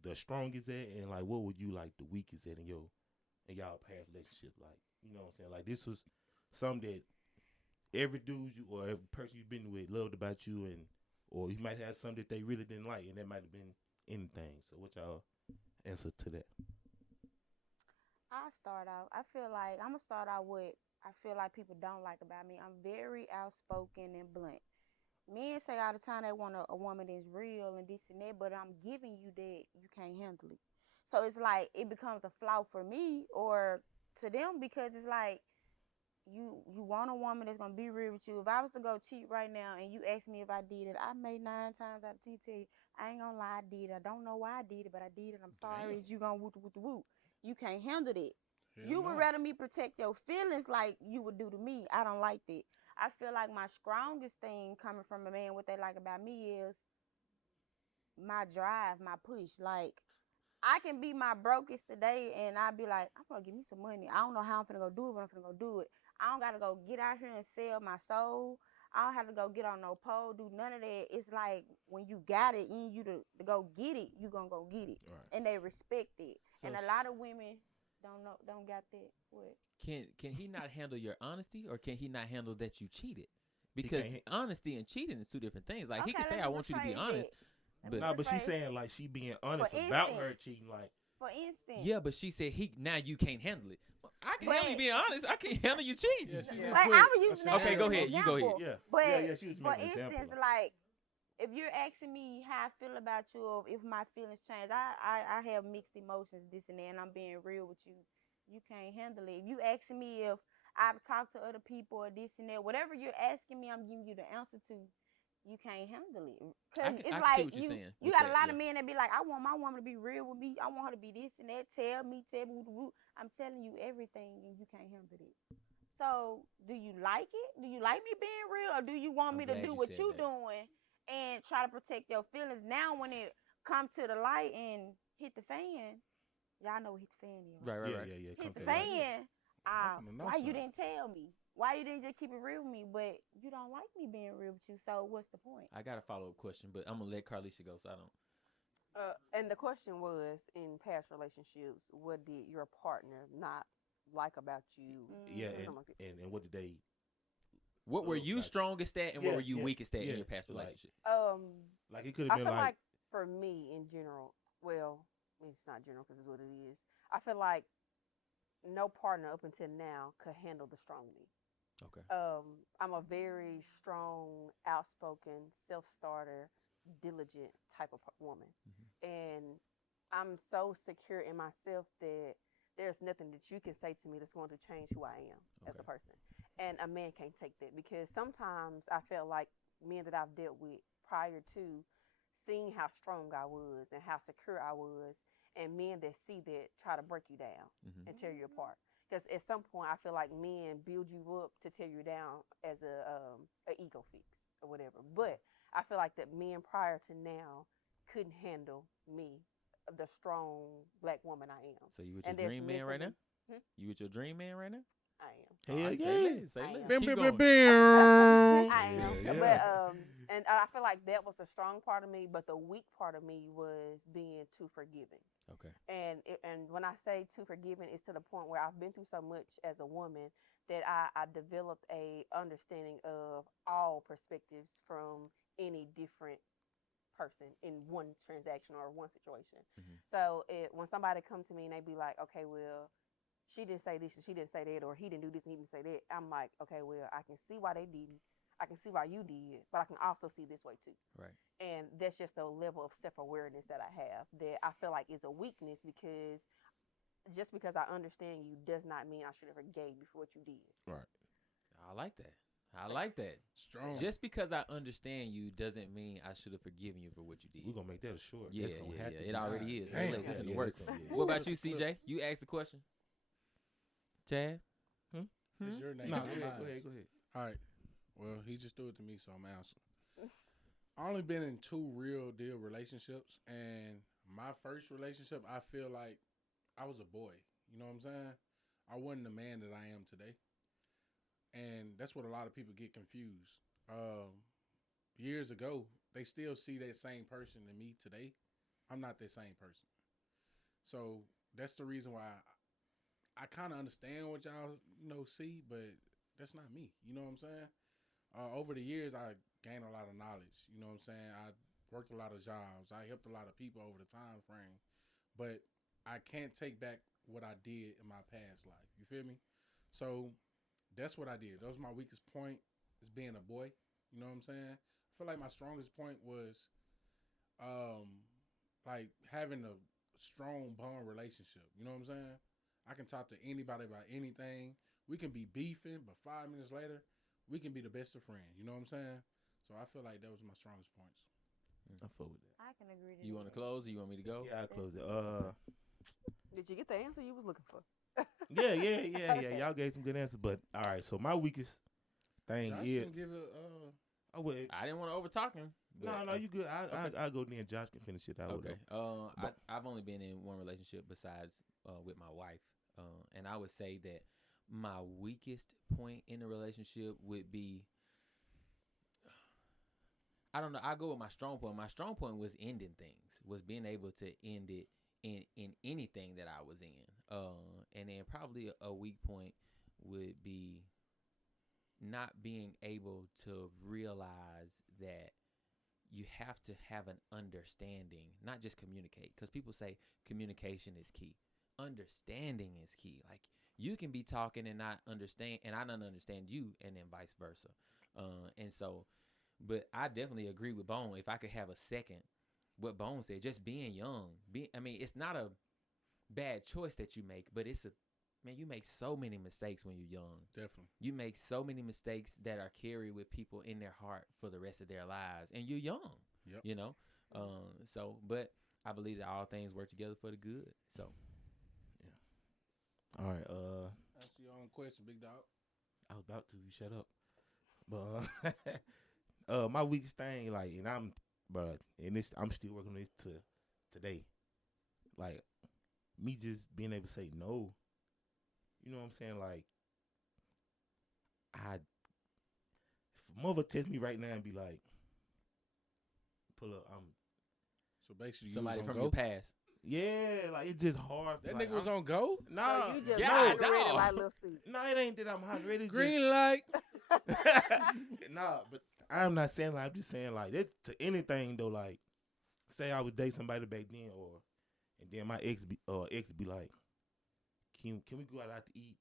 the strongest at, and like, what would you like the weakest at in y'all past relationship? Like, you know what I'm saying? Like, this was something that every dude you or every person you've been with loved about you, and or you might have something that they really didn't like, and that might have been anything. So, what y'all answer to that? I'll start off. I feel like I'm gonna start out with I feel like people don't like about me. I'm very outspoken and blunt. Men say all the time they want a woman that's real and this and that, but I'm giving you that you can't handle it. So it's like it becomes a flaw for me or to them because it's like you want a woman that's gonna be real with you. If I was to go cheat right now and you ask me if I did it, I may 9 times out of 10 tell you I ain't gonna lie, I did it. I don't know why I did it, but I did it. I'm sorry. Is you gonna whoop whoop whoop? You can't handle it. Hell You would no. rather me protect your feelings like you would do to me. I don't like that. I feel like my strongest thing coming from a man, what they like about me is my drive, my push. Like, I can be my brokest today and I be like, I'm gonna give me some money. I don't know how I'm finna go do it, but I'm finna go do it. I don't gotta go get out here and sell my soul. I don't have to go get on no pole, do none of that. It's like when you got it in you to go get it, you gonna go get it. Right. And they respect it. So and a lot of women don't got that. What? Can he not handle your honesty, or can he not handle that you cheated? Because honesty and cheating is two different things. Like, he can say, I want you to be honest. But Nah, but she's saying like she being honest about her cheating. Like, for instance. yeah, but she said now you can't handle it. I can handle you being honest. I can't handle you cheating. Yeah, she said Like, put I was using a that Okay, as go an ahead. You go ahead. example. yeah, But yeah, she was for making an instance, example. like, if you're asking me how I feel about you or if my feelings change, I have mixed emotions, this and that, and I'm being real with you. You can't handle it. If you asking me if I've talked to other people or this and that, whatever you're asking me, I'm giving you the answer to. You can't handle it. Because it's I like see what you're saying you with got a that, lot of yeah. men that be like, I want my woman to be real with me. I want her to be this and that. Tell me. I'm telling you everything, and you can't handle it. So, do you like it? Do you like me being real, or do you want I'm me to glad do you what said you that. doing and try to protect your feelings? Now, when it come to the light and hit the fan, y'all know what hit the fan is, right? Right. Yeah. Hit Come the to that. fan. I'm finna know Why you something. didn't tell me? Why you didn't just keep it real with me? But you don't like me being real with you. So what's the point? I got a follow-up question, but I'm going to let Carlisha go so I don't. And the question was, in past relationships, what did your partner not like about you? Yeah, or something like that? and what did they? What were you gotcha. strongest at, and what were you weakest at in your past like- relationship? Like, it could I have feel been like for me in general, well, it's not general because it's what it is. I feel like no partner up until now could handle the strong me. Okay. I'm a very strong, outspoken, self-starter, diligent type of woman, and I'm so secure in myself that there's nothing that you can say to me that's going to change who I am as a Okay. person. And a man can't take that, because sometimes I felt like men that I've dealt with prior to, seeing how strong I was and how secure I was, and men that see that try to break you down and tear you apart. Because at some point, I feel like men build you up to tear you down as a ego fix or whatever. But I feel like that men prior to now couldn't handle me, the strong black woman I am. So you with And your that's dream man right now? mentally- You with your dream man right now? I am. Hell Alright, yeah. Say less. Say I less. am. Bim, Keep bim, going. bim, bim. I am. Yeah. But and I feel like that was the strong part of me, but the weak part of me was being too forgiving. Okay. And when I say too forgiving, it's to the point where I've been through so much as a woman that I developed a understanding of all perspectives from any different person in one transaction or one situation. So when somebody comes to me and they be like, okay, well, she didn't say this and she didn't say that, or he didn't do this and he didn't say that, I'm like, okay, well, I can see why they didn't. I can see why you did, but I can also see this way too. Right. And that's just a level of self-awareness that I have that I feel like is a weakness, because just because I understand you does not mean I should have forgave you for what you did. Right. I like that. I like that. Strong. Just because I understand you doesn't mean I should have forgiven you for what you did. We're gonna make that a short. Yeah, That's gonna have to it be. already is. Damn. It's in the Yeah, works. that's gonna- yeah. What about That's you, a flip. CJ? You asked the question. Chad? It's your name. No, not go ahead. mine. Go ahead. Go ahead. All right. Well, he just threw it to me, so I'm answering. I only been in 2 real deal relationships, and my first relationship, I feel like I was a boy. You know what I'm saying? I wasn't the man that I am today, and that's what a lot of people get confused. Years ago, they still see that same person in me today. I'm not that same person, so that's the reason why I kind of understand what y'all see, but that's not me. You know what I'm saying? Over the years, I gained a lot of knowledge. You know what I'm saying? I worked a lot of jobs. I helped a lot of people over the time frame. But I can't take back what I did in my past life. You feel me? So that's what I did. That was my weakest point, is being a boy. You know what I'm saying? I feel like my strongest point was like having a strong bond relationship. You know what I'm saying? I can talk to anybody about anything. We can be beefing, but 5 minutes later, we can be the best of friends. You know what I'm saying? So I feel like that was my strongest points. I fuck with that. I can agree to You want to close or you want me to go? Yeah, I close it. Did you get the answer you was looking for? Yeah. Y'all gave some good answers, but all right. So my weakest thing Josh is didn't give it. I would. I didn't want to over talk him. But, No, you good. Okay. I go there and Josh can finish it out. Okay. But- I've only been in one relationship besides with my wife, and I would say that my weakest point in the relationship would be, I don't know. I go with my strong point. My strong point was ending things, was being able to end it in anything that I was in. And then probably a weak point would be not being able to realize that you have to have an understanding, not just communicate. Because people say communication is key. Understanding is key. Like, you can be talking and not understand, and I don't understand you, and then vice versa. And so, but I definitely agree with Bone. If I could have a second, what Bone said, just being young. I mean, it's not a bad choice that you make, but man, you make so many mistakes when you're young. Definitely. You make so many mistakes that are carried with people in their heart for the rest of their lives, and you're young. Yep. You know, so, but I believe that all things work together for the good. So, All right. That's your own question, big dog. I was about to. You shut up. But my weakest thing, like, and I'm still working on this to today. Like, me just being able to say no. You know what I'm saying? Like, if a mother text me right now and be like, pull up, So basically, you somebody was on from go? your past. yeah, like, it's just hard. That like, nigga was on go? Nah, So you just God, hydrated dog. like Lil Susie. nah, it ain't that I'm hot ready. Green light. Nah, but I'm not saying like, I'm just saying like this to anything though. Like, say I would date somebody back then, and then my ex be like, can we go out to eat?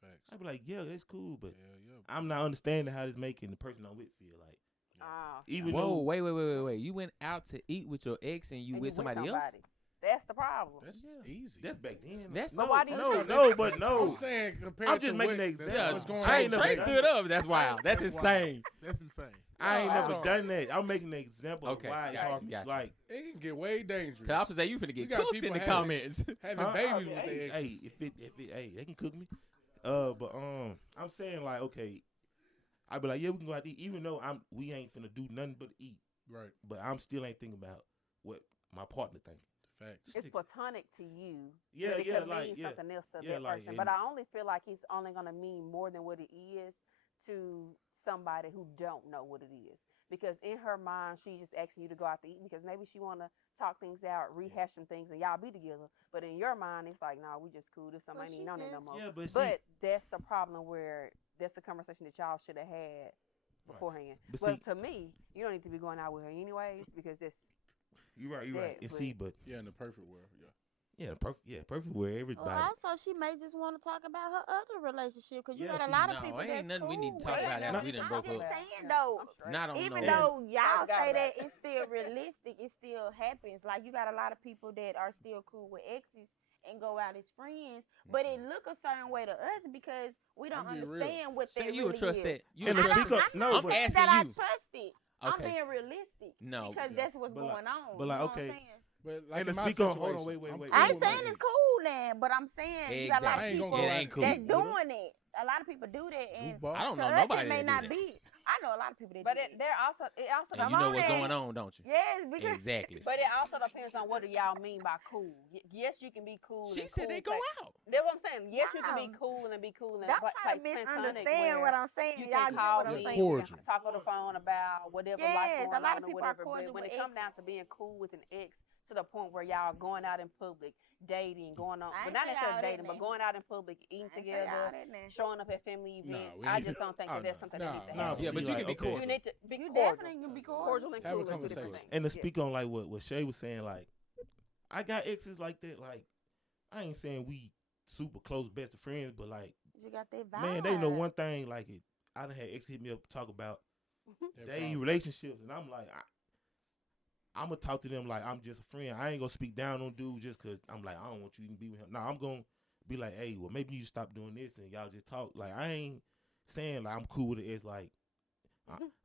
Facts. I'd be like, yeah, that's cool, but Yeah. I'm not understanding how this making the person I'm with feel like. Ah, Even Whoa, though, wait. You went out to eat with your ex and you and with somebody else? That's the problem. That's easy. that's back then. That's- no, But why do you no, think no, that- but no. I'm saying compared I'm just to making what, an example. Yeah, what's going I on. ain't never Trey done stood up. That's wild. That's wild. insane. That's insane. I ain't No, never hold on. done that. I'm making an example Okay, of why it's gotcha, hard. gotcha. Like, It can get way dangerous. Cause I was say you finna We get got cooked in people the having- comments. Having babies with their exes. Hey, hey, they can cook me. But I'm saying like, okay, I be like, yeah, we can go out to eat, even though we ain't finna do nothing but eat. Right. But I'm still ain't thinking about what my partner think. Facts. It's platonic to you. Yeah, but it yeah, could like, mean yeah. something else to Yeah, that like, person. But I only feel like it's only gonna mean more than what it is to somebody who don't know what it is. Because in her mind, she's just asking you to go out to eat because maybe she wanna talk things out, rehash some things, and y'all be together. But in your mind, it's like, nah, we just cool. This something Well, ain't she even on there no just- more. Yeah, but see, But that's a problem where that's a conversation that y'all should have had beforehand. But But see- to me, you don't need to be going out with her anyways because that's you're right. Yeah, And but- see, but Yeah, in the perfect world. Yeah. perfect where everybody. Well, also, she may just want to talk about her other relationship because you Yeah, got a see, lot of no, people it that's ain't nothing we cool need to talk with about it. after we done I'm broke just up. saying though, I'm straight. Not on even no. though y'all forgot say about that it. it's still realistic, it still happens. Like you got a lot of people that are still cool with exes and go out as friends, but it look a certain way to us because we don't I'm being real. understand what Say that you really would trust is. that. You And would to trust speak it. up, I'm no, not but saying asking that I you. trust it. I'm Okay. being realistic No. because Yeah. that's what's But like- going on. but like, You know what I'm okay. saying? But like And in to my speak on- situation, hold on, wait, I'm wait. cool I ain't with my saying it's ex. cool then, but I'm saying you got a lot Exactly. of I ain't gonna people go It out ain't cool. that's with her. doing it. A lot of people do that, and Who, I don't to know us nobody it may that do not that. be. I know a lot of people that but do it that. also And Come you know on what's then. going on, don't you? Yes, because Exactly. But it also depends on what do y'all mean by cool. Yes, you can be cool. She and said cool they go play- out. That's what I'm saying. Yes, you can be Wow. cool and be cool and don't play try to platonic misunderstand where what I'm saying. you Y'all can get call what I'm me, saying. you cordial. can talk on the phone about whatever Yes, life a going lot on of or people are whatever. cordial But when with it comes down exes. to being cool with an ex to the point where y'all going out in public, dating, going on, I but ain't not say all necessarily that dating, but now. going out in public, eating I ain't say all together, that now. showing up at family Nah, events. we I ain't- just don't think oh, that that's no. something that needs to Nah, happen. Yeah, but see, you like, can be okay. cordial. You need to be You cordial. definitely can be Cordial cordial. and Have a cool are two different conversation. things. And to Yes. speak on like what Shay was saying, like I got exes like that. Like I ain't saying we super close best of friends, but like You got that vibe. man, they know one thing. Like I done had exes hit me up to talk about That they problem. relationships, and I'm like, I'm gonna talk to them like I'm just a friend. I ain't gonna speak down on dude just cause I'm like I don't want you to be with him. No, I'm gonna be like, hey, well maybe you stop doing this and y'all just talk. Like I ain't saying like I'm cool with it. It's like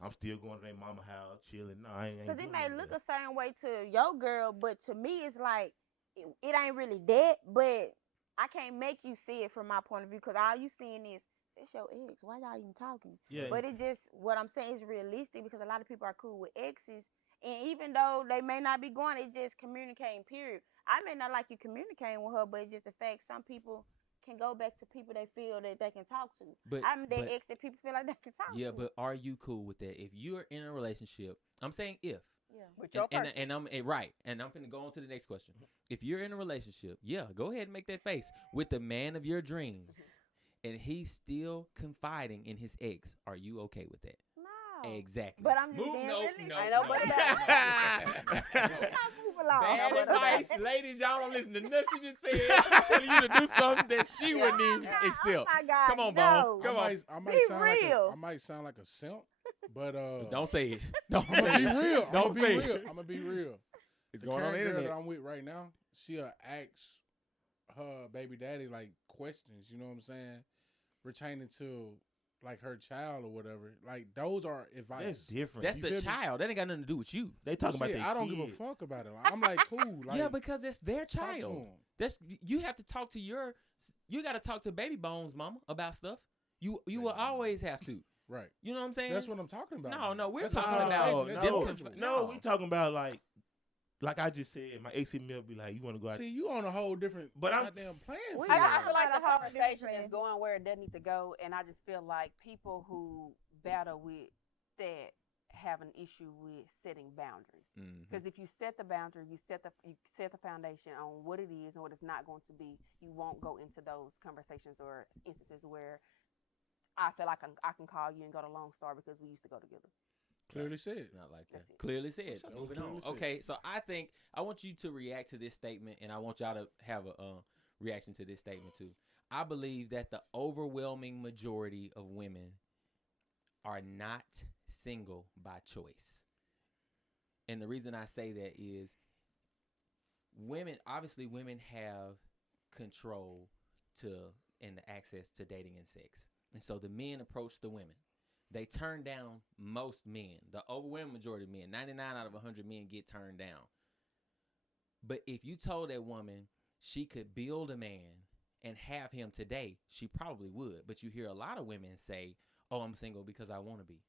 I'm still going to their mama house chilling. No, I ain't. Because it doing may none of look that. a certain way to your girl, but to me, it's like it ain't really that. But I can't make you see it from my point of view because all you seeing is it's your ex. Why y'all even talking? Yeah. But it just what I'm saying is realistic because a lot of people are cool with exes And even though they may not be going, it's just communicating, period. I may not like you communicating with her, but it's just the fact some people can go back to people they feel that they can talk to. I'm their ex that people feel like they can talk to. Yeah, but are you cool with that? If you're in a relationship, I'm saying if. Yeah. With your person. And I'm right. And I'm finna go on to the next question. If you're in a relationship, yeah, go ahead and make that face with the man of your dreams, and he's still confiding in his ex. Are you okay with that? No. Exactly. But I'm just Move, being no, realistic. no, I know, no, but Move along. Bad No, advice, ladies. Y'all don't listen to nothing she just said. Telling you to do something that she wouldn't even accept. Oh my God, Come on, no. Bone. Come on. I might sound like a simp, but Don't say it. Don't I'm gonna say be it. real. Don't say real. it. I'm gonna be real. It's The going on the current girl internet. that I'm with right now, she'll ask her baby daddy like questions. You know what I'm saying? Pertaining to like her child or whatever. Like those are advice. That's different. That's You the feel me? child. That ain't got nothing to do with you. They talking about Shit, their I don't give a kids. fuck about it. Like, I'm like cool. Like, Yeah, because it's their talk to child. 'em. That's you have to talk to you got to talk to baby bones, mama, about stuff. You will always have to. Right. You know what I'm saying? That's what I'm talking about. No, no, we're That's a talking about conversation. That's them individual. No, we talking about like I just said, my ex email be like, you want to go out? See, you on a whole different But I'm- goddamn plan. We for I that. feel like the Got a whole conversation different- is going where it doesn't need to go, and I just feel like people who battle with that have an issue with setting boundaries. Mhm. Because if you set the boundary, you set the foundation on what it is and what it's not going to be. You won't go into those conversations or instances where I feel like I can call you and go to Lone Star because we used to go together. Clearly said. Not like that. That's it. Clearly said. What's up? Moving Clearly on. said. Okay, so I want you to react to this statement, and I want y'all to have a reaction to this statement too. I believe that the overwhelming majority of women are not single by choice. And the reason I say that is women have control and the access to dating and sex. And so the men approach the women. They turn down most men. The overwhelming majority of men, 99 out of 100 men get turned down. But if you told that woman she could build a man and have him today, she probably would. But you hear a lot of women say, oh, I'm single because I want to be.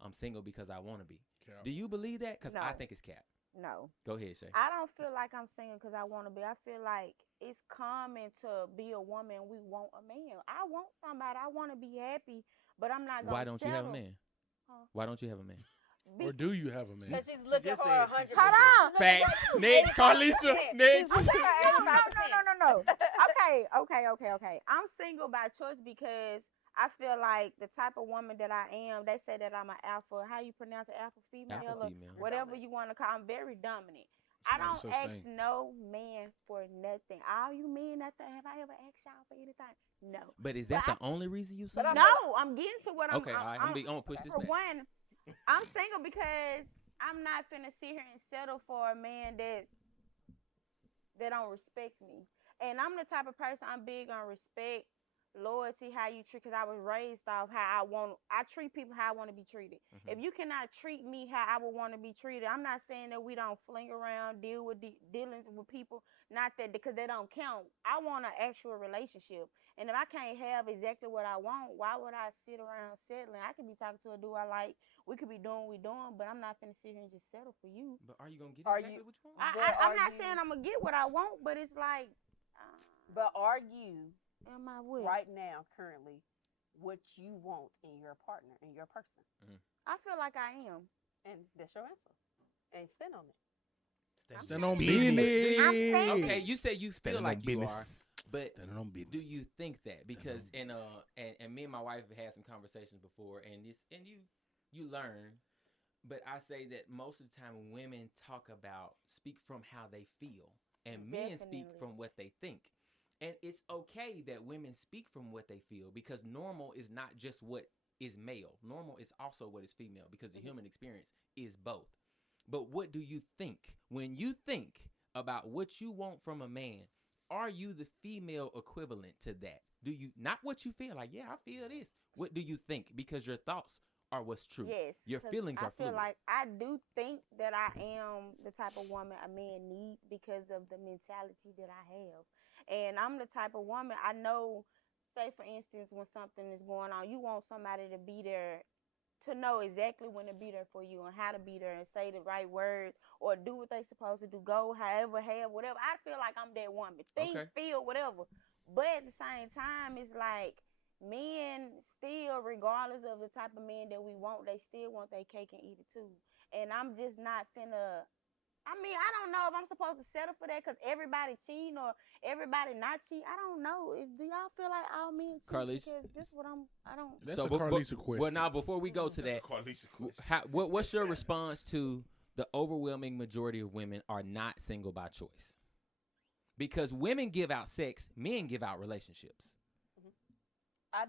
I'm single because I want to be. Cap. Do you believe that? Because I No. think it's cap. No. Go ahead, Shay. I don't feel like I'm single because I want to be. I feel like it's common to be a woman. We want a man. I want somebody. I want to be happy, but I'm not going to Why don't you have a man? Huh? Why don't you have a man? Or do you have a man? Because she's looking just for said 100. she's Hold on. Facts. Next, Carlisha. Next. No. Okay. I'm single by choice because I feel like the type of woman that I am, they say that I'm an alpha. How you pronounce it? Alpha female? Alpha Or female. whatever you want to call. I'm very dominant. It's I not a don't such ask thing. no man for nothing. All you men out there, have I ever asked y'all for anything? No. But is that But the only reason you But single? No, I'm getting to what I'm. Okay, all right. I'm gonna push this For back. one, I'm single because I'm not finna sit here and settle for a man that don't respect me. And I'm the type of person, I'm big on respect, loyalty, how you treat. Because I was raised off how I treat people how I want to be treated. Mhm. If you cannot treat me how I would want to be treated, I'm not saying that we don't fling around, deal with dealings with people. Not that, because they don't count. I want an actual relationship. And if I can't have exactly what I want, why would I sit around settling? I could be talking to a dude I like. We could be doing what we're doing, but I'm not finna sit here and just settle for you. But are you gonna get Are exactly you- what you want? But I'm are not you- saying I'm gonna get what I want, but it's like, But are you am I what? right now, currently, what you want in your partner, in your person? I feel like I am. And that's your answer. And stand on it. Stand on business. business. Okay, you said you feel Standing like on you are, business. but Standing on do business. you think that? Because and me and my wife have had some conversations before, and you learn. But I say that most of the time women speak from how they feel, and men speak Definitely. from what they think. And it's okay that women speak from what they feel, because normal is not just what is male. Normal is also what is female, because the human experience is both. But what do you think? When you think about what you want from a man, are you the female equivalent to that? Do you, not what you feel, like, yeah, I feel this. What do you think? Because your thoughts are what's true. Yes. Your 'cause feelings are I feel fluid. like I do think that I am the type of woman a man needs because of the mentality that I have. And I'm the type of woman, I know, say for instance, when something is going on, you want somebody to be there to know exactly when to be there for you and how to be there and say the right words or do what they supposed to do, go however, have whatever. I feel like I'm that woman. Think, Okay. feel, whatever. But at the same time, it's like men still, regardless of the type of men that we want, they still want their cake and eat it too. And I'm just not finna. I mean, I don't know if I'm supposed to settle for that because everybody cheating or everybody not cheating. I don't know. Do y'all feel like all men cheat? Carlish, Because this is what I don't. That's a Carlisha question. Well, now before we go to that, Carlisha question. what's your response to the overwhelming majority of women are not single by choice? Because women give out sex, men give out relationships. I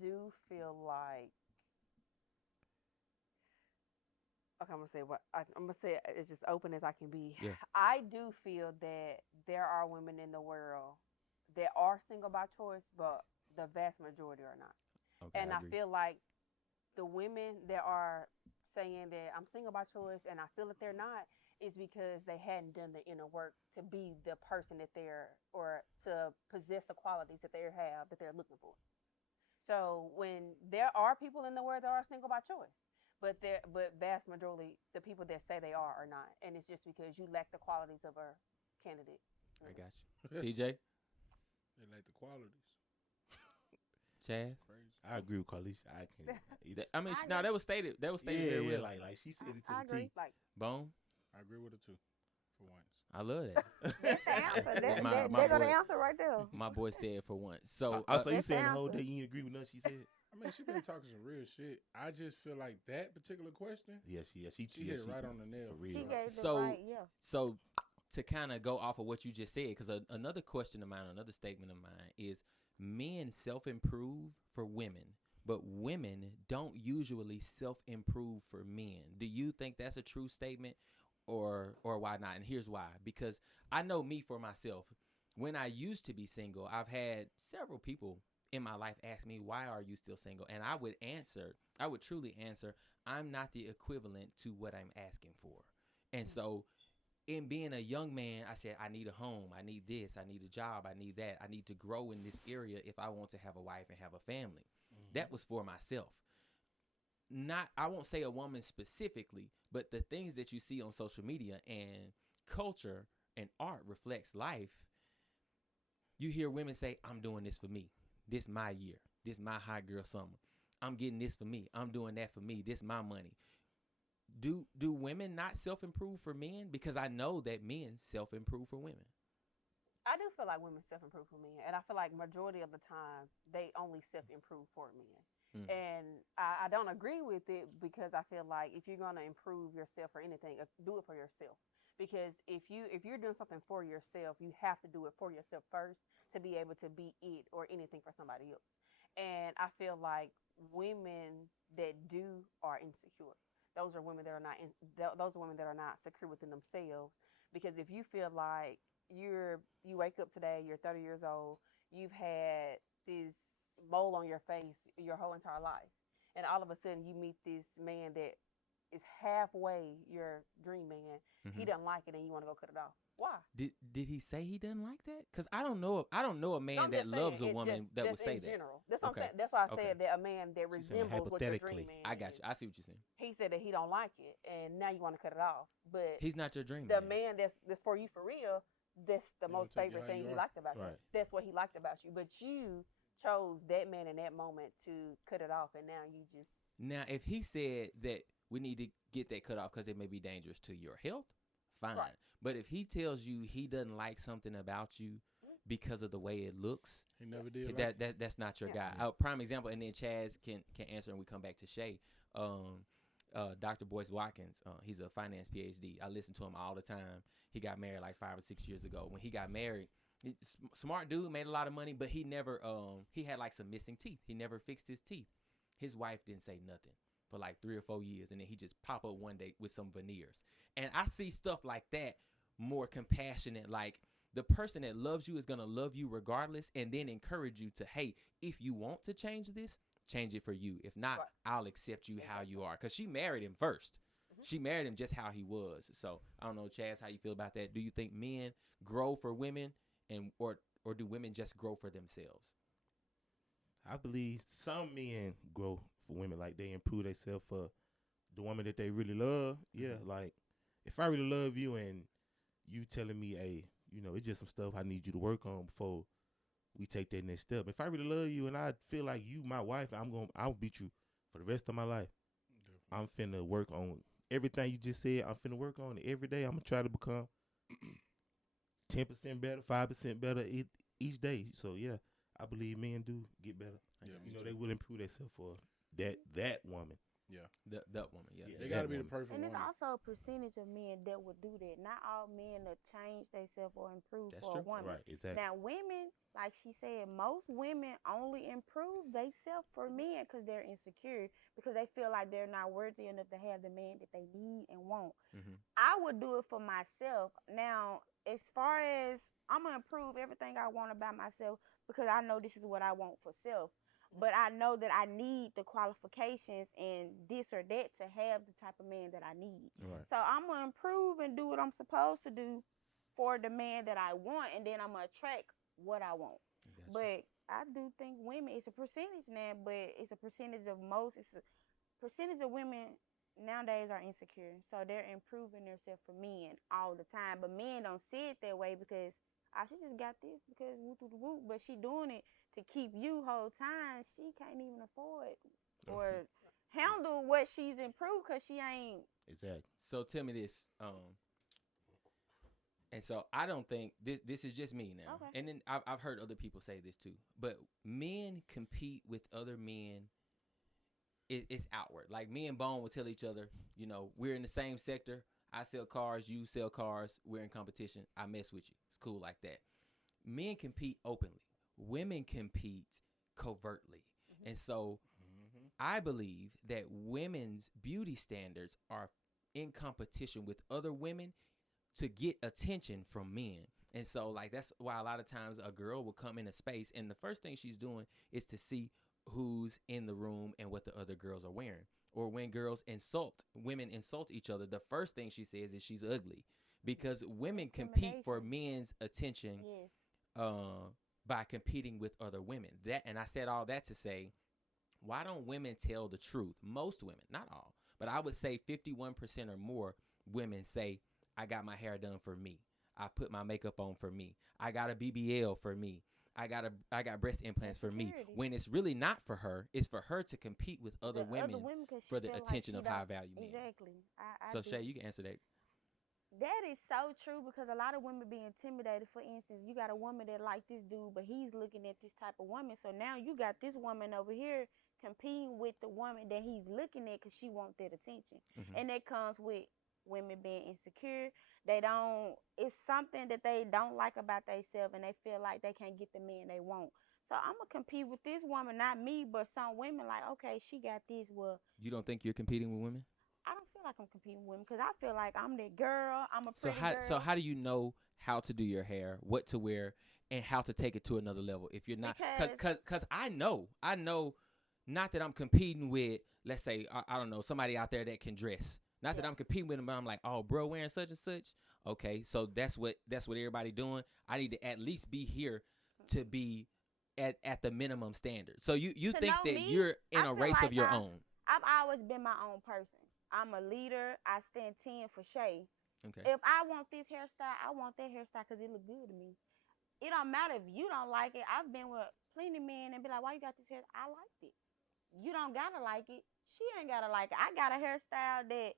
do feel like. Okay, I'm gonna say it's just open as I can be. Yeah. I do feel that there are women in the world that are single by choice, but the vast majority are not. Okay, And I agree. feel like the women that are saying that I'm single by choice and I feel that they're not is because they hadn't done the inner work to be the person that they're, or to possess the qualities that they have that they're looking for. So when there are people in the world that are single by choice, but vast majority, the people that say they are not. And it's just because you lack the qualities of a candidate. I got you. CJ? They like the qualities. Chad? Crazy. I agree with Carlisha. I can. I mean, no, that was stated. That was stated very well. like she said it to I the agree. T. Like, Bone? I agree with it too, for once. I love that. That's the answer. My They got the boy- answer right there. My boy said for once. So, So you That's saying the the whole answer. day you ain't agree with nothing she said? I mean, she been talking some real shit. I just feel like that particular question, Yes, she hit right on the nail. for for real. She sure. gave the So- right, yeah. So to kind of go off of what you just said, because another question of mine, another statement of mine is men self-improve for women, but women don't usually self-improve for men. Do you think that's a true statement, or why not? And here's why. Because I know me for myself. When I used to be single, I've had several people in my life ask me, why are you still single? And I would truly answer, I'm not the equivalent to what I'm asking for. And so in being a young man, I said, I need a home. I need this. I need a job. I need that. I need to grow in this area if I want to have a wife and have a family. That was for myself. I won't say a woman specifically, but the things that you see on social media and culture and art reflects life. You hear women say, I'm doing this for me. This my year. This my hot girl summer. I'm getting this for me. I'm doing that for me. This my money. Do women not self-improve for men? Because I know that men self-improve for women. I do feel like women self-improve for men, and I feel like majority of the time they only self-improve for men. And I don't agree with it because I feel like if you're gonna improve yourself or anything, do it for yourself. Because if you're doing something for yourself, you have to do it for yourself first to be able to be it or anything for somebody else. And I feel like women that are insecure. Those are women that are not. Those are women that are not secure within themselves. Because if you feel like you wake up today, you're 30 years old, you've had this mole on your face your whole entire life, and all of a sudden you meet this man that is halfway your dream man. He doesn't like it, and you want to go cut it off. Why? Did he say he doesn't like that? Because I don't know a man I'm that just loves saying, a woman just that would say in that. general. That's what Okay. I'm saying. That's why I Okay. said that a man that She's saying resembles what your hypothetically. dream man I got you. is. I see what you're saying. He said that he don't like it, and now you want to cut it off. But He's not your dream the man. man that's for you for real, that's the He most gonna take you favorite how thing you he are. liked about you. Right. That's what he liked about you. But you chose that man in that moment to cut it off, and now you just Now, if he said that we need to get that cut off because it may be dangerous to your health, fine. Right. But if he tells you he doesn't like something about you because of the way it looks, He never did. Like that's not your Yeah. guy. Prime example, and then Chaz can answer, and we come back to Shay. Dr. Boyce Watkins, he's a finance PhD. I listen to him all the time. He got married like 5 or 6 years ago. When he got married, smart dude, made a lot of money, but he never he had like some missing teeth. He never fixed his teeth. His wife didn't say nothing for like 3 or 4 years, and then he just pop up one day with some veneers. And I see stuff like that more compassionate, like the person that loves you is going to love you regardless, and then encourage you to, hey, if you want to change this, change it for you. If not, Right. I'll accept you how you are. Because she married him first. She married him just how he was. So I don't know, Chaz, how you feel about that. Do you think men grow for women, or do women just grow for themselves? I believe some men grow for women, like they improve themselves for the woman that they really love. Yeah, like if I really love you and you telling me, hey, it's just some stuff I need you to work on before we take that next step. If I really love you and I feel like you my wife, I'll beat you for the rest of my life. I'm finna work on everything you just said. I'm finna work on it every day. I'm gonna try to become 10% better, 5% better each day. So yeah, I believe men do get better. Yeah, they will improve themselves for that woman. Yeah, that woman. Yeah, they gotta be the perfect And woman. it's also a percentage of men that would do that. Not all men will change themselves or improve That's for a true. woman. Right, exactly. Now, women, like she said, most women only improve themselves for men because they're insecure, because they feel like they're not worthy enough to have the man that they need and want. Mm-hmm. I would do it for myself. Now, as far as I'm going to improve everything I want about myself because I know this is what I want for self. But I know that I need the qualifications and this or that to have the type of man that I need. Right. So I'm going to improve and do what I'm supposed to do for the man that I want, and then I'm going to attract what I want. Gotcha. But I do think women, it's a percentage now, but it's a percentage of most. It's a percentage of women nowadays are insecure. So they're improving themselves for men all the time. But men don't see it that way because she just got this because whoop, but she doing it to keep you whole time. She can't even afford or handle what she's improved because she ain't. Exactly. So tell me this, and so I don't think this is just me now, Okay. and then I've heard other people say this too. But men compete with other men. It's outward. Like me and Bone will tell each other, we're in the same sector. I sell cars, you sell cars. We're in competition. I mess with you. It's cool like that. Men compete openly. Women compete covertly. Mm-hmm. And so I believe that women's beauty standards are in competition with other women to get attention from men. And so, like, that's why a lot of times a girl will come in a space and the first thing she's doing is to see who's in the room and what the other girls are wearing. Or when women insult each other, the first thing she says is she's ugly, because women compete for men's attention. Yes. By competing with other women. And I said all that to say, why don't women tell the truth? Most women, not all, but I would say 51% or more women say, I got my hair done for me. I put my makeup on for me. I got a BBL for me. I got breast implants for me. When it's really not for her, it's for her to compete with other women for the attention of high value men. Exactly. So Shay, you can answer that. That is so true because a lot of women be intimidated. For instance, you got a woman that like this dude, but he's looking at this type of woman. So now you got this woman over here competing with the woman that he's looking at because she wants that attention. Mm-hmm. And that comes with women being insecure. It's something that they don't like about themselves, and they feel like they can't get the man they want. So I'm going to compete with this woman, not me, but some women like, okay, she got this. Well, you don't think you're competing with women? I don't feel like I'm competing with women because I feel like I'm that girl. I'm a pretty girl. So how do you know how to do your hair, what to wear, and how to take it to another level? If you're not, because I know, not that I'm competing with, let's say, I don't know, somebody out there that can dress. Not that I'm competing with them, but I'm like, oh, bro, wearing such and such. Okay, so that's what everybody doing. I need to at least be here to be at the minimum standard. So you think that you're in a race of your own. I've always been my own person. I'm a leader. I stand 10 for Shay. Okay. If I want this hairstyle, I want that hairstyle because it look good to me. It don't matter if you don't like it. I've been with plenty of men and be like, why you got this hair? I liked it. You don't got to like it. She ain't got to like it. I got a hairstyle that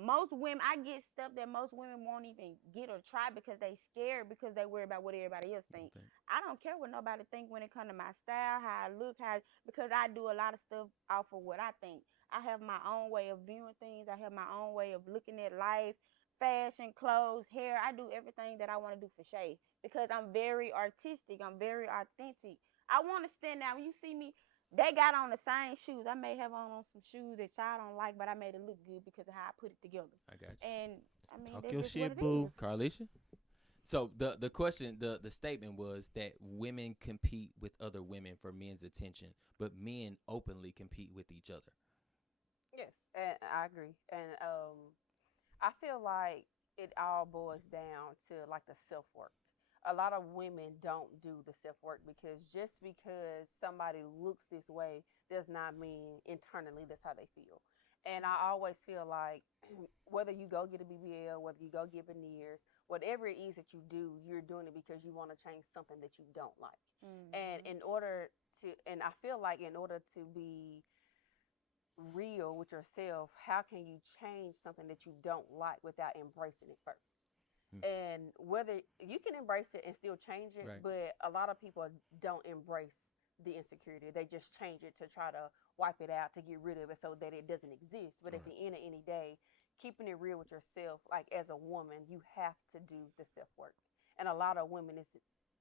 most women, I get stuff that most women won't even get or try because they scared because they worry about what everybody else think. I don't care what nobody think when it comes to my style, how I look, because I do a lot of stuff off of what I think. I have my own way of viewing things. I have my own way of looking at life, fashion, clothes, hair. I do everything that I want to do for Shay because I'm very artistic. I'm very authentic. I want to stand out. When you see me, they got on the same shoes. I may have on some shoes that y'all don't like, but I made it look good because of how I put it together. I got you. And I mean, Talk that's your just shit, what it boo. is. Carlisha? So the question, the statement was that women compete with other women for men's attention, but men openly compete with each other. Yes, and I agree. And I feel like it all boils down to like the self-work. a lot of women don't do the self work because just because somebody looks this way does not mean internally that's how they feel. And I always feel like whether you go get a BBL, whether you go get veneers, whatever it is that you do, you're doing it because you want to change something that you don't like. And I feel like in order to be real with yourself, how can you change something that you don't like without embracing it first? And whether you can embrace it and still change it, Right. but a lot of people don't embrace the insecurity. They just change it to try to wipe it out, to get rid of it so that it doesn't exist. But at the end of any day, keeping it real with yourself, like as a woman, you have to do the self work. And a lot of women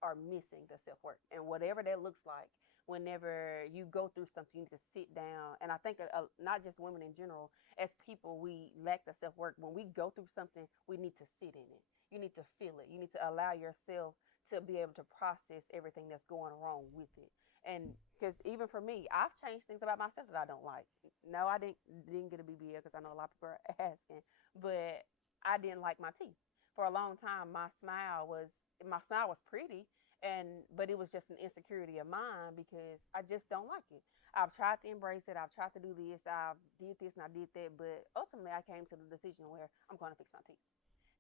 are missing the self work. And whatever that looks like, whenever you go through something, you need to sit down. And I think not just women in general, as people, we lack the self work. When we go through something, we need to sit in it. You need to feel it. You need to allow yourself to be able to process everything that's going wrong with it. And because even for me, I've changed things about myself that I don't like. No, I didn't get a BBL because I know a lot of people are asking, but I didn't like my teeth. For a long time, my smile was pretty, but it was just an insecurity of mine because I just don't like it. I've tried to embrace it. I've tried to do this. I did this and I did that, but ultimately I came to the decision where I'm going to fix my teeth.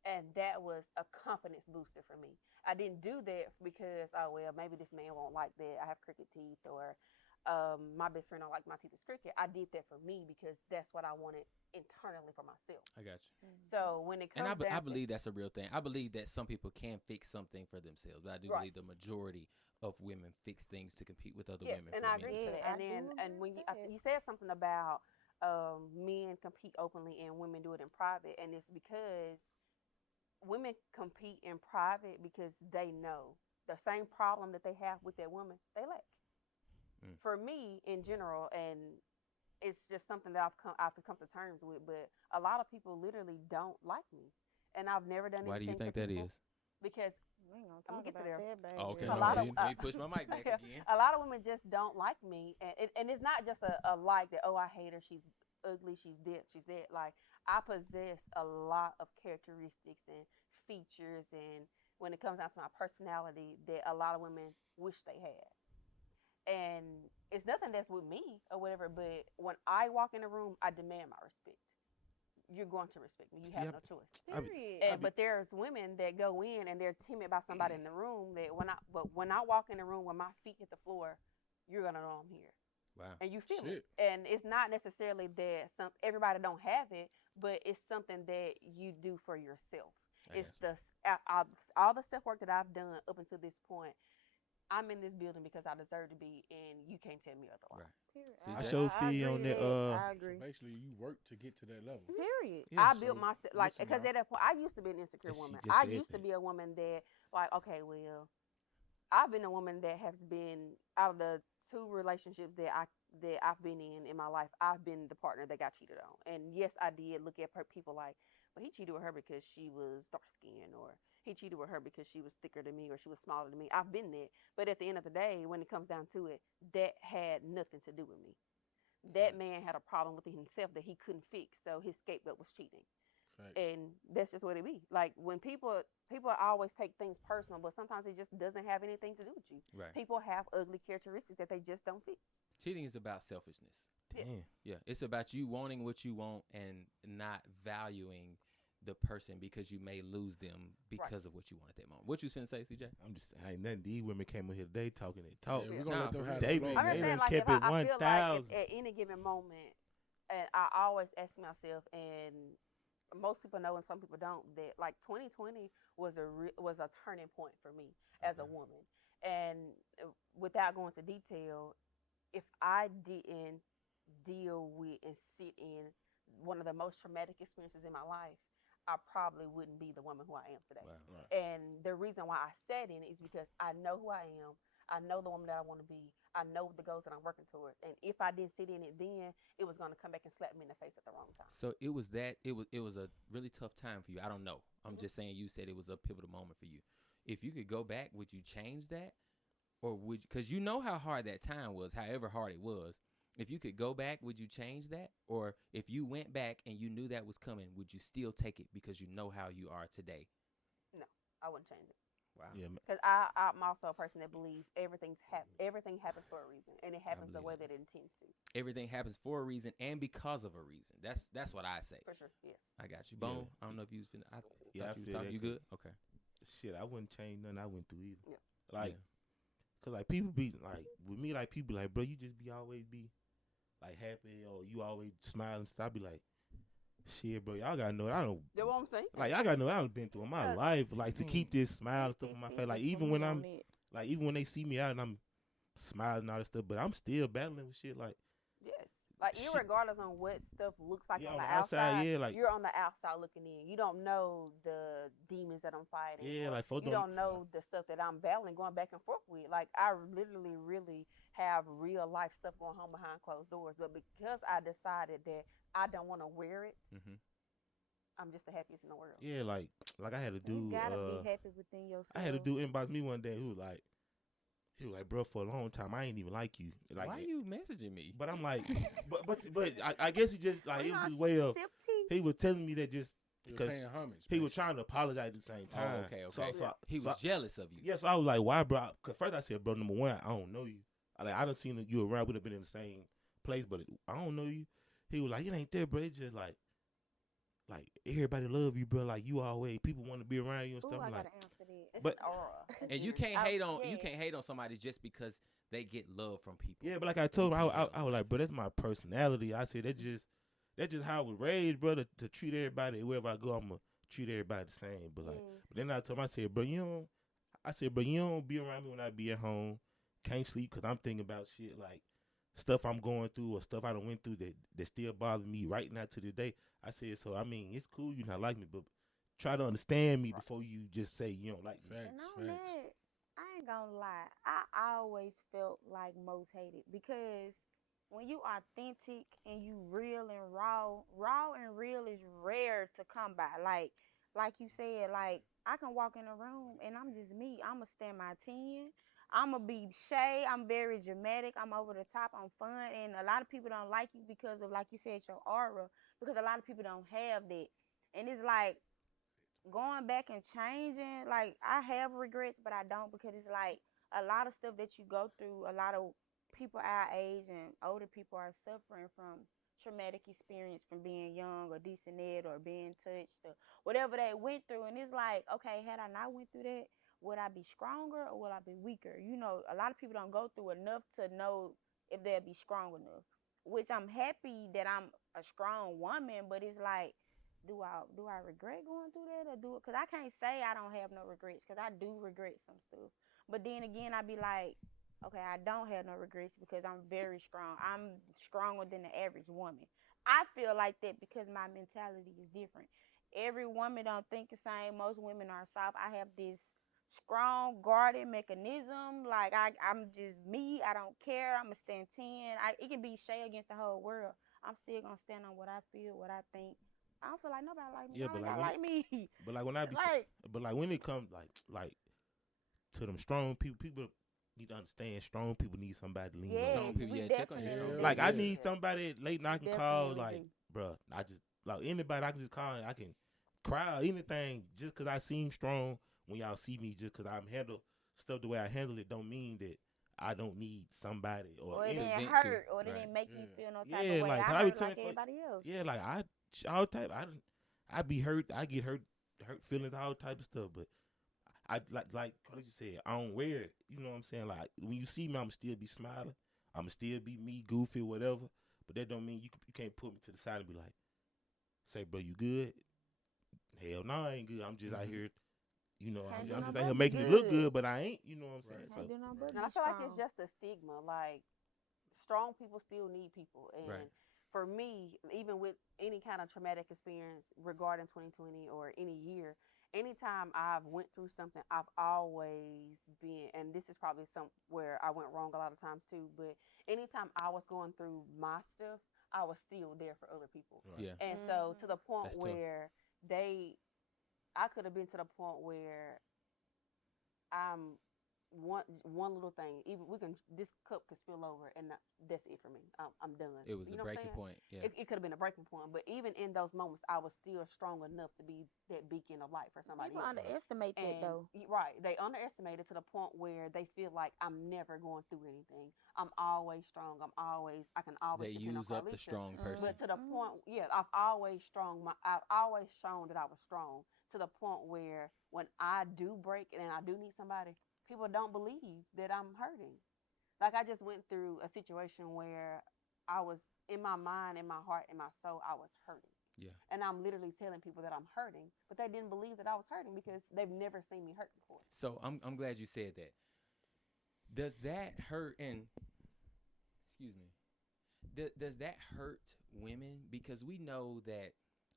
And that was a confidence booster for me. I didn't do that because, oh, well, maybe this man won't like that. I have crooked teeth, or my best friend don't like my teeth is crooked. I did that for me because that's what I wanted internally for myself. I got you. So when it comes And down I believe that's a real thing. I believe that some people can fix something for themselves, but I do believe the majority of women fix things to compete with other women. And I agree to that. And when you said something about men compete openly and women do it in private, and it's because women compete in private because they know the same problem that they have with that woman, they lack. For me, in general, and it's just something that I've come to terms with, but a lot of people literally don't like me. And I've never done anything. Why do you think that is? Because We ain't gonna I'm talk gonna get to about there. that, baby. Oh, okay. A lot of- Let me push my mic back again. a lot of women just don't like me, and it's not just a like that. Oh, I hate her. She's ugly. She's this. She's that. Like, I possess a lot of characteristics and features, and when it comes down to my personality, that a lot of women wish they had. And it's nothing that's with me or whatever. But when I walk in the room, I demand my respect. You're going to respect me. You have no choice. Period. But there's women that go in and they're timid about somebody in the room. That when I walk in the room, when my feet hit the floor, you're gonna know I'm here. Wow. And you feel Shit. it. And it's not necessarily that everybody don't have it, but it's something that you do for yourself. It's all the self work that I've done up until this point. I'm in this building because I deserve to be, and you can't tell me otherwise. Right. I showed Fee on agree that. with I So agree. basically, you work to get to that level. Period. Yeah, I built so myself listen because now. at that point I used to be an insecure And she woman. just I said used to that. be a woman that like, okay, well, I've been a woman that has been out of the two relationships that I've been in my life. I've been the partner that got cheated on, and yes, I did look at people like, well, he cheated with her because she was dark skinned, or he cheated with her because she was thicker than me, or she was smaller than me. I've been that, but at the end of the day, when it comes down to it, that had nothing to do with me. That man had a problem with himself that he couldn't fix, so his scapegoat was cheating. Facts. And that's just what it be. Like, when people always take things personal, but sometimes it just doesn't have anything to do with you. Right. People have ugly characteristics that they just don't fix. Cheating is about selfishness. Damn. Yeah, it's about you wanting what you want and not valuing the person because you may lose them because of what you want at that moment. What you was finna say, CJ? I'm just, ain't nothing. These women came in here today talking that talk. Yeah, we're gonna let them have They the flow. be- I'm just They saying, done like, kept if it I feel like 1,000. at any given moment, and I always ask myself, and most people know and some people don't, that like 2020 was a turning point for me as a woman. And without going into detail, if I didn't deal with and sit in one of the most traumatic experiences in my life, I probably wouldn't be the woman who I am today. Wow. And the reason why I sat in it is because I know who I am. I know the woman that I want to be. I know the goals that I'm working towards. And if I didn't sit in it then, it was going to come back and slap me in the face at the wrong time. So it was a really tough time for you. I don't know. I'm just saying, you said it was a pivotal moment for you. If you could go back, would you change that? Or would, because you know how hard that time was, however hard it was. If you could go back, would you change that? Or if you went back and you knew that was coming, would you still take it because you know how you are today? No, I wouldn't change it. Wow. Yeah, man. Because I'm also a person that believes everything happens for a reason, and it happens the believe way that. that it intends to. Everything happens for a reason and because of a reason. That's what I say. For sure, yes. I got you. Yeah. Bone. I don't know if you was finna. I Yeah, thought I you was feel talking. that You good? Okay. Shit, I wouldn't change nothing I went through either. Yeah. Like, Yeah. cause like people be like with me, like people like, bro, you just always be like happy or you always smiling. So I be like, shit, bro, y'all gotta know I don't. That's what I'm saying. Like y'all gotta know what I've been through in my life. Like to keep this smile and stuff on my face. Like even when I'm like even when they see me out and I'm smiling and all that stuff, but I'm still battling with shit. Like Yes. Like, Shit. irregardless on what stuff looks like Yeah, on the outside, yeah, like you're on the outside looking in. You don't know the demons that I'm fighting. yeah, or like folks you don't know the stuff that I'm battling, going back and forth with. Like, I literally, really have real life stuff going on behind closed doors. But because I decided that I don't want to wear it, Mm-hmm. I'm just the happiest in the world. Yeah, like I had a dude. You gotta be happy within yourself. I had a dude inbox me one day who was like, bro, for a long time I ain't even like you. Like, Why are you messaging me? But I'm like, but I guess he just like it was his way of. He was telling me that just You're because paying homage. he was trying to apologize at the same time. Oh, okay. So He was jealous of you. Yeah, so I was like, why, bro? Because first I said, bro, number one, I don't know you. I done seen you around. We'd have been in the same place, but I don't know you. He was like, it ain't there, bro. It's just like everybody love you, bro. Like you always people want to be around you and stuff. I I'm like, gotta answer that. It's But- an aura. And you can't hate on yeah. you can't hate on somebody just because they get love from people. yeah, but like I told him, I was like, bro, that's my personality. I said that's just how I was raised, bro. To treat everybody wherever I go, I'ma treat everybody the same. But like, but then I told him, I said, bro, you don't be around me when I be at home. Can't sleep because I'm thinking about shit like stuff I'm going through or stuff I done went through that still bother me right now to the day. I said, so I mean, it's cool you not like me, but try to understand me before you just say you don't like me. Facts, And on facts. that, I ain't gonna lie. I always felt like most hated because when you authentic and you real and raw and real is rare to come by. Like you said, like I can walk in a room and I'm just me. I'ma stand my 10. I'ma be Shay. I'm very dramatic. I'm over the top. I'm fun. And a lot of people don't like you because of, like you said, your aura. Because a lot of people don't have that. And it's like going back and changing. Like I have regrets, but I don't because it's like a lot of stuff that you go through. A lot of people our age and older people are suffering from traumatic experience from being young or this and that or being touched or whatever they went through. And it's like, okay, had I not went through that, would I be stronger or would I be weaker? You know, a lot of people don't go through enough to know if they'll be strong enough, which I'm happy that I'm a strong woman, but it's like, do I regret going through that or do it? Because I can't say I don't have no regrets because I do regret some stuff. But then again, I be like, okay, I don't have no regrets because I'm very strong. I'm stronger than the average woman. I feel like that because my mentality is different. Every woman don't think the same. Most women are soft. I have this strong guarding mechanism. Like I'm just me. I don't care. I'ma stand 10. It can be Shay against the whole world. I'm still gonna stand on what I feel, what I think. I don't feel like nobody like me. Yeah, but Nobody like me. But like when I be, but like when it comes like to them strong people need to understand. Strong people need somebody to lean Yes, on. Strong people, we yeah, check on your definitely strong do. Like I Yeah. need somebody late night I can call. Definitely Like, do. bruh, I just like anybody I can just call and I can cry or anything just because I seem strong. When y'all see me, just because I'm handle stuff the way I handle it, don't mean that I don't need somebody Or it any- didn't vent hurt, to. or it Right. didn't make me Yeah. feel no type Yeah, of way. like, I I be hurt telling like folks- everybody else. Yeah, like all type. I be hurt. I get hurt feelings, all type of stuff. But I like Carly just said, I don't wear it. You know what I'm saying? Like when you see me, I'ma still be smiling. I'ma still be me, goofy, whatever. But that don't mean you can't put me to the side and be like, say, bro, you good? Hell no, I ain't good. I'm just out here. You know, Can't I'm do just no out but here be making it look good. good, but I ain't. You know what I'm saying? Right. So Can't do no but And I be feel like it's strong. just a stigma. Like, strong people still need people. And Right. for me, even with any kind of traumatic experience regarding 2020 or any year, anytime I've went through something, I've always been, and this is probably somewhere I went wrong a lot of times too, but anytime I was going through my stuff, I was still there for other people. Right. Yeah. And so to the point That's tough. where I could have been to the point where I'm one little thing, even this cup could spill over, and that's it for me. I'm done. It was You a know what I'm breaking saying? point. Yeah. It could have been a breaking point, but even in those moments, I was still strong enough to be that beacon of light for somebody People else. underestimate that And though. right, they underestimate it to the point where they feel like I'm never going through anything. I'm always strong. I can always They depend use on up the Carlicia. strong person. But to the point, yeah, I've always shown that I was strong, to the point where when I do break and I do need somebody, people don't believe that I'm hurting. Like, I just went through a situation where I was, in my mind, in my heart, in my soul, I was hurting. Yeah. And I'm literally telling people that I'm hurting, but they didn't believe that I was hurting because they've never seen me hurt before. So I'm glad you said that. Does that hurt? And excuse me. Does that hurt women? Because we know that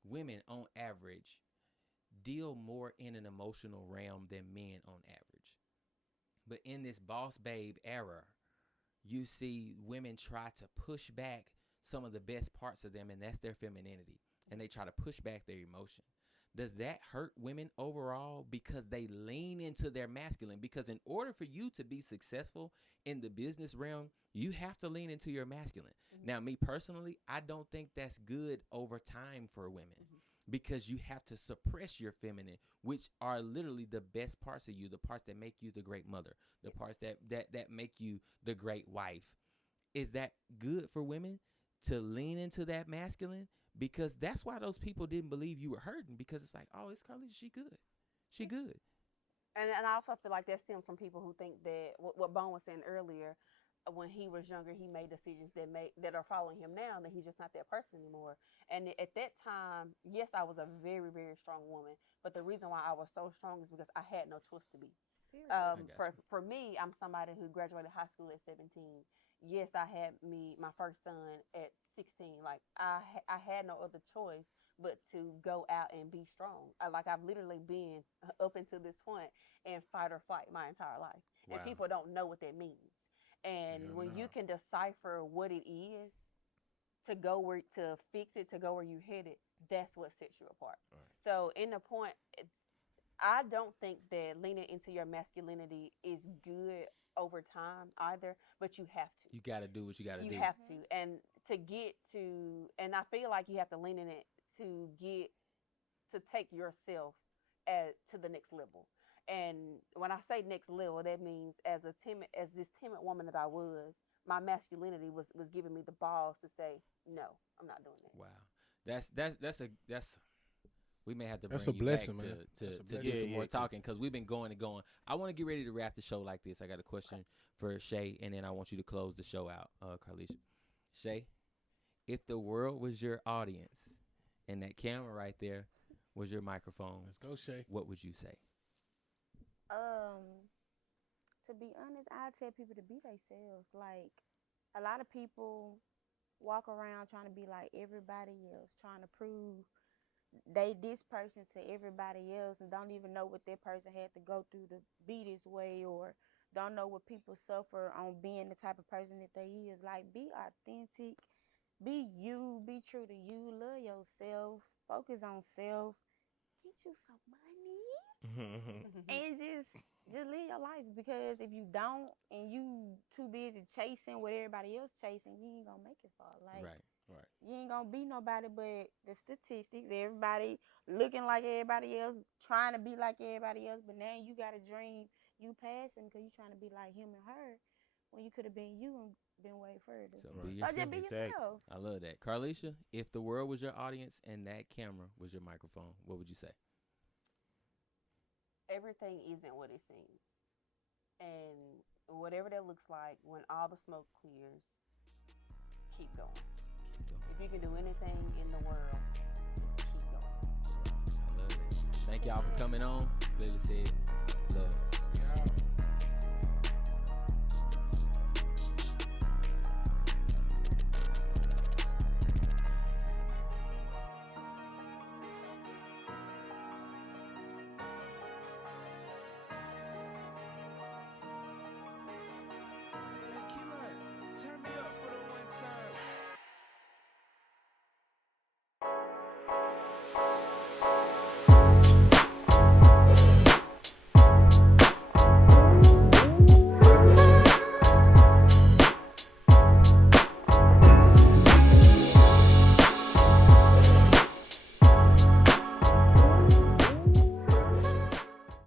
women, on average, deal more in an emotional realm than men on average. But in this boss babe era, you see women try to push back some of the best parts of them, and that's their femininity. And they try to push back their emotion. Does that hurt women overall because they lean into their masculine? Because in order for you to be successful in the business realm, you have to lean into your masculine. Mm-hmm. Now, me personally, I don't think that's good over time for women. Mm-hmm. Because you have to suppress your feminine, which are literally the best parts of you, the parts that make you the great mother, the parts that make you the great wife. Is that good for women to lean into that masculine? Because that's why those people didn't believe you were hurting, because it's like, oh, it's Carlicia, she good. She good. And I also feel like that stems from people who think that what Bone was saying earlier, when he was younger, he made decisions that are following him now, that he's just not that person anymore. And at that time, yes, I was a very, very strong woman. But the reason why I was so strong is because I had no choice to be. For me, I'm somebody who graduated high school at 17. Yes, I had my first son at 16. Like, I had no other choice but to go out and be strong. I've literally been up until this point in fight or flight my entire life. Wow. And people don't know what that means. And when you can decipher what it is to fix it, to go where you're headed, that's what sets you apart. Right. So in the point, I don't think that leaning into your masculinity is good over time either, but you have to. You got to do what you got to do. You have to. And and I feel like you have to lean in it to take yourself to the next level. And when I say next level, that means as this timid woman that I was, my masculinity was giving me the balls to say, no, I'm not doing that. Wow. That's we may have to bring that's a you blessing, back man. to do some more talking, because we've been going and going. I want to get ready to wrap the show like this. I got a question for Shay, and then I want you to close the show out, Carlicia. Shay, if the world was your audience and that camera right there was your microphone, let's go, Shay. What would you say? To be honest, I tell people to be themselves. Like, a lot of people walk around trying to be like everybody else, trying to prove they this person to everybody else, and don't even know what that person had to go through to be this way, or don't know what people suffer on being the type of person that they is. Like, be authentic, be you, be true to you, love yourself, focus on self, get you some money, and just live your life. Because if you don't, and you too busy chasing what everybody else chasing, you ain't gonna make it far. Like, right. You ain't gonna be nobody but the statistics. Everybody looking like everybody else, trying to be like everybody else. But now you got a dream, you passing because you trying to be like him and her, when you could have been you and been way further. So be yourself. Just be yourself. I love that. Carlicia, if the world was your audience and that camera was your microphone, what would you say? Everything isn't what it seems. And whatever that looks like, when all the smoke clears, keep going. If you can do anything in the world, just keep going. I love it. Thank y'all for coming on. Clearly said, love.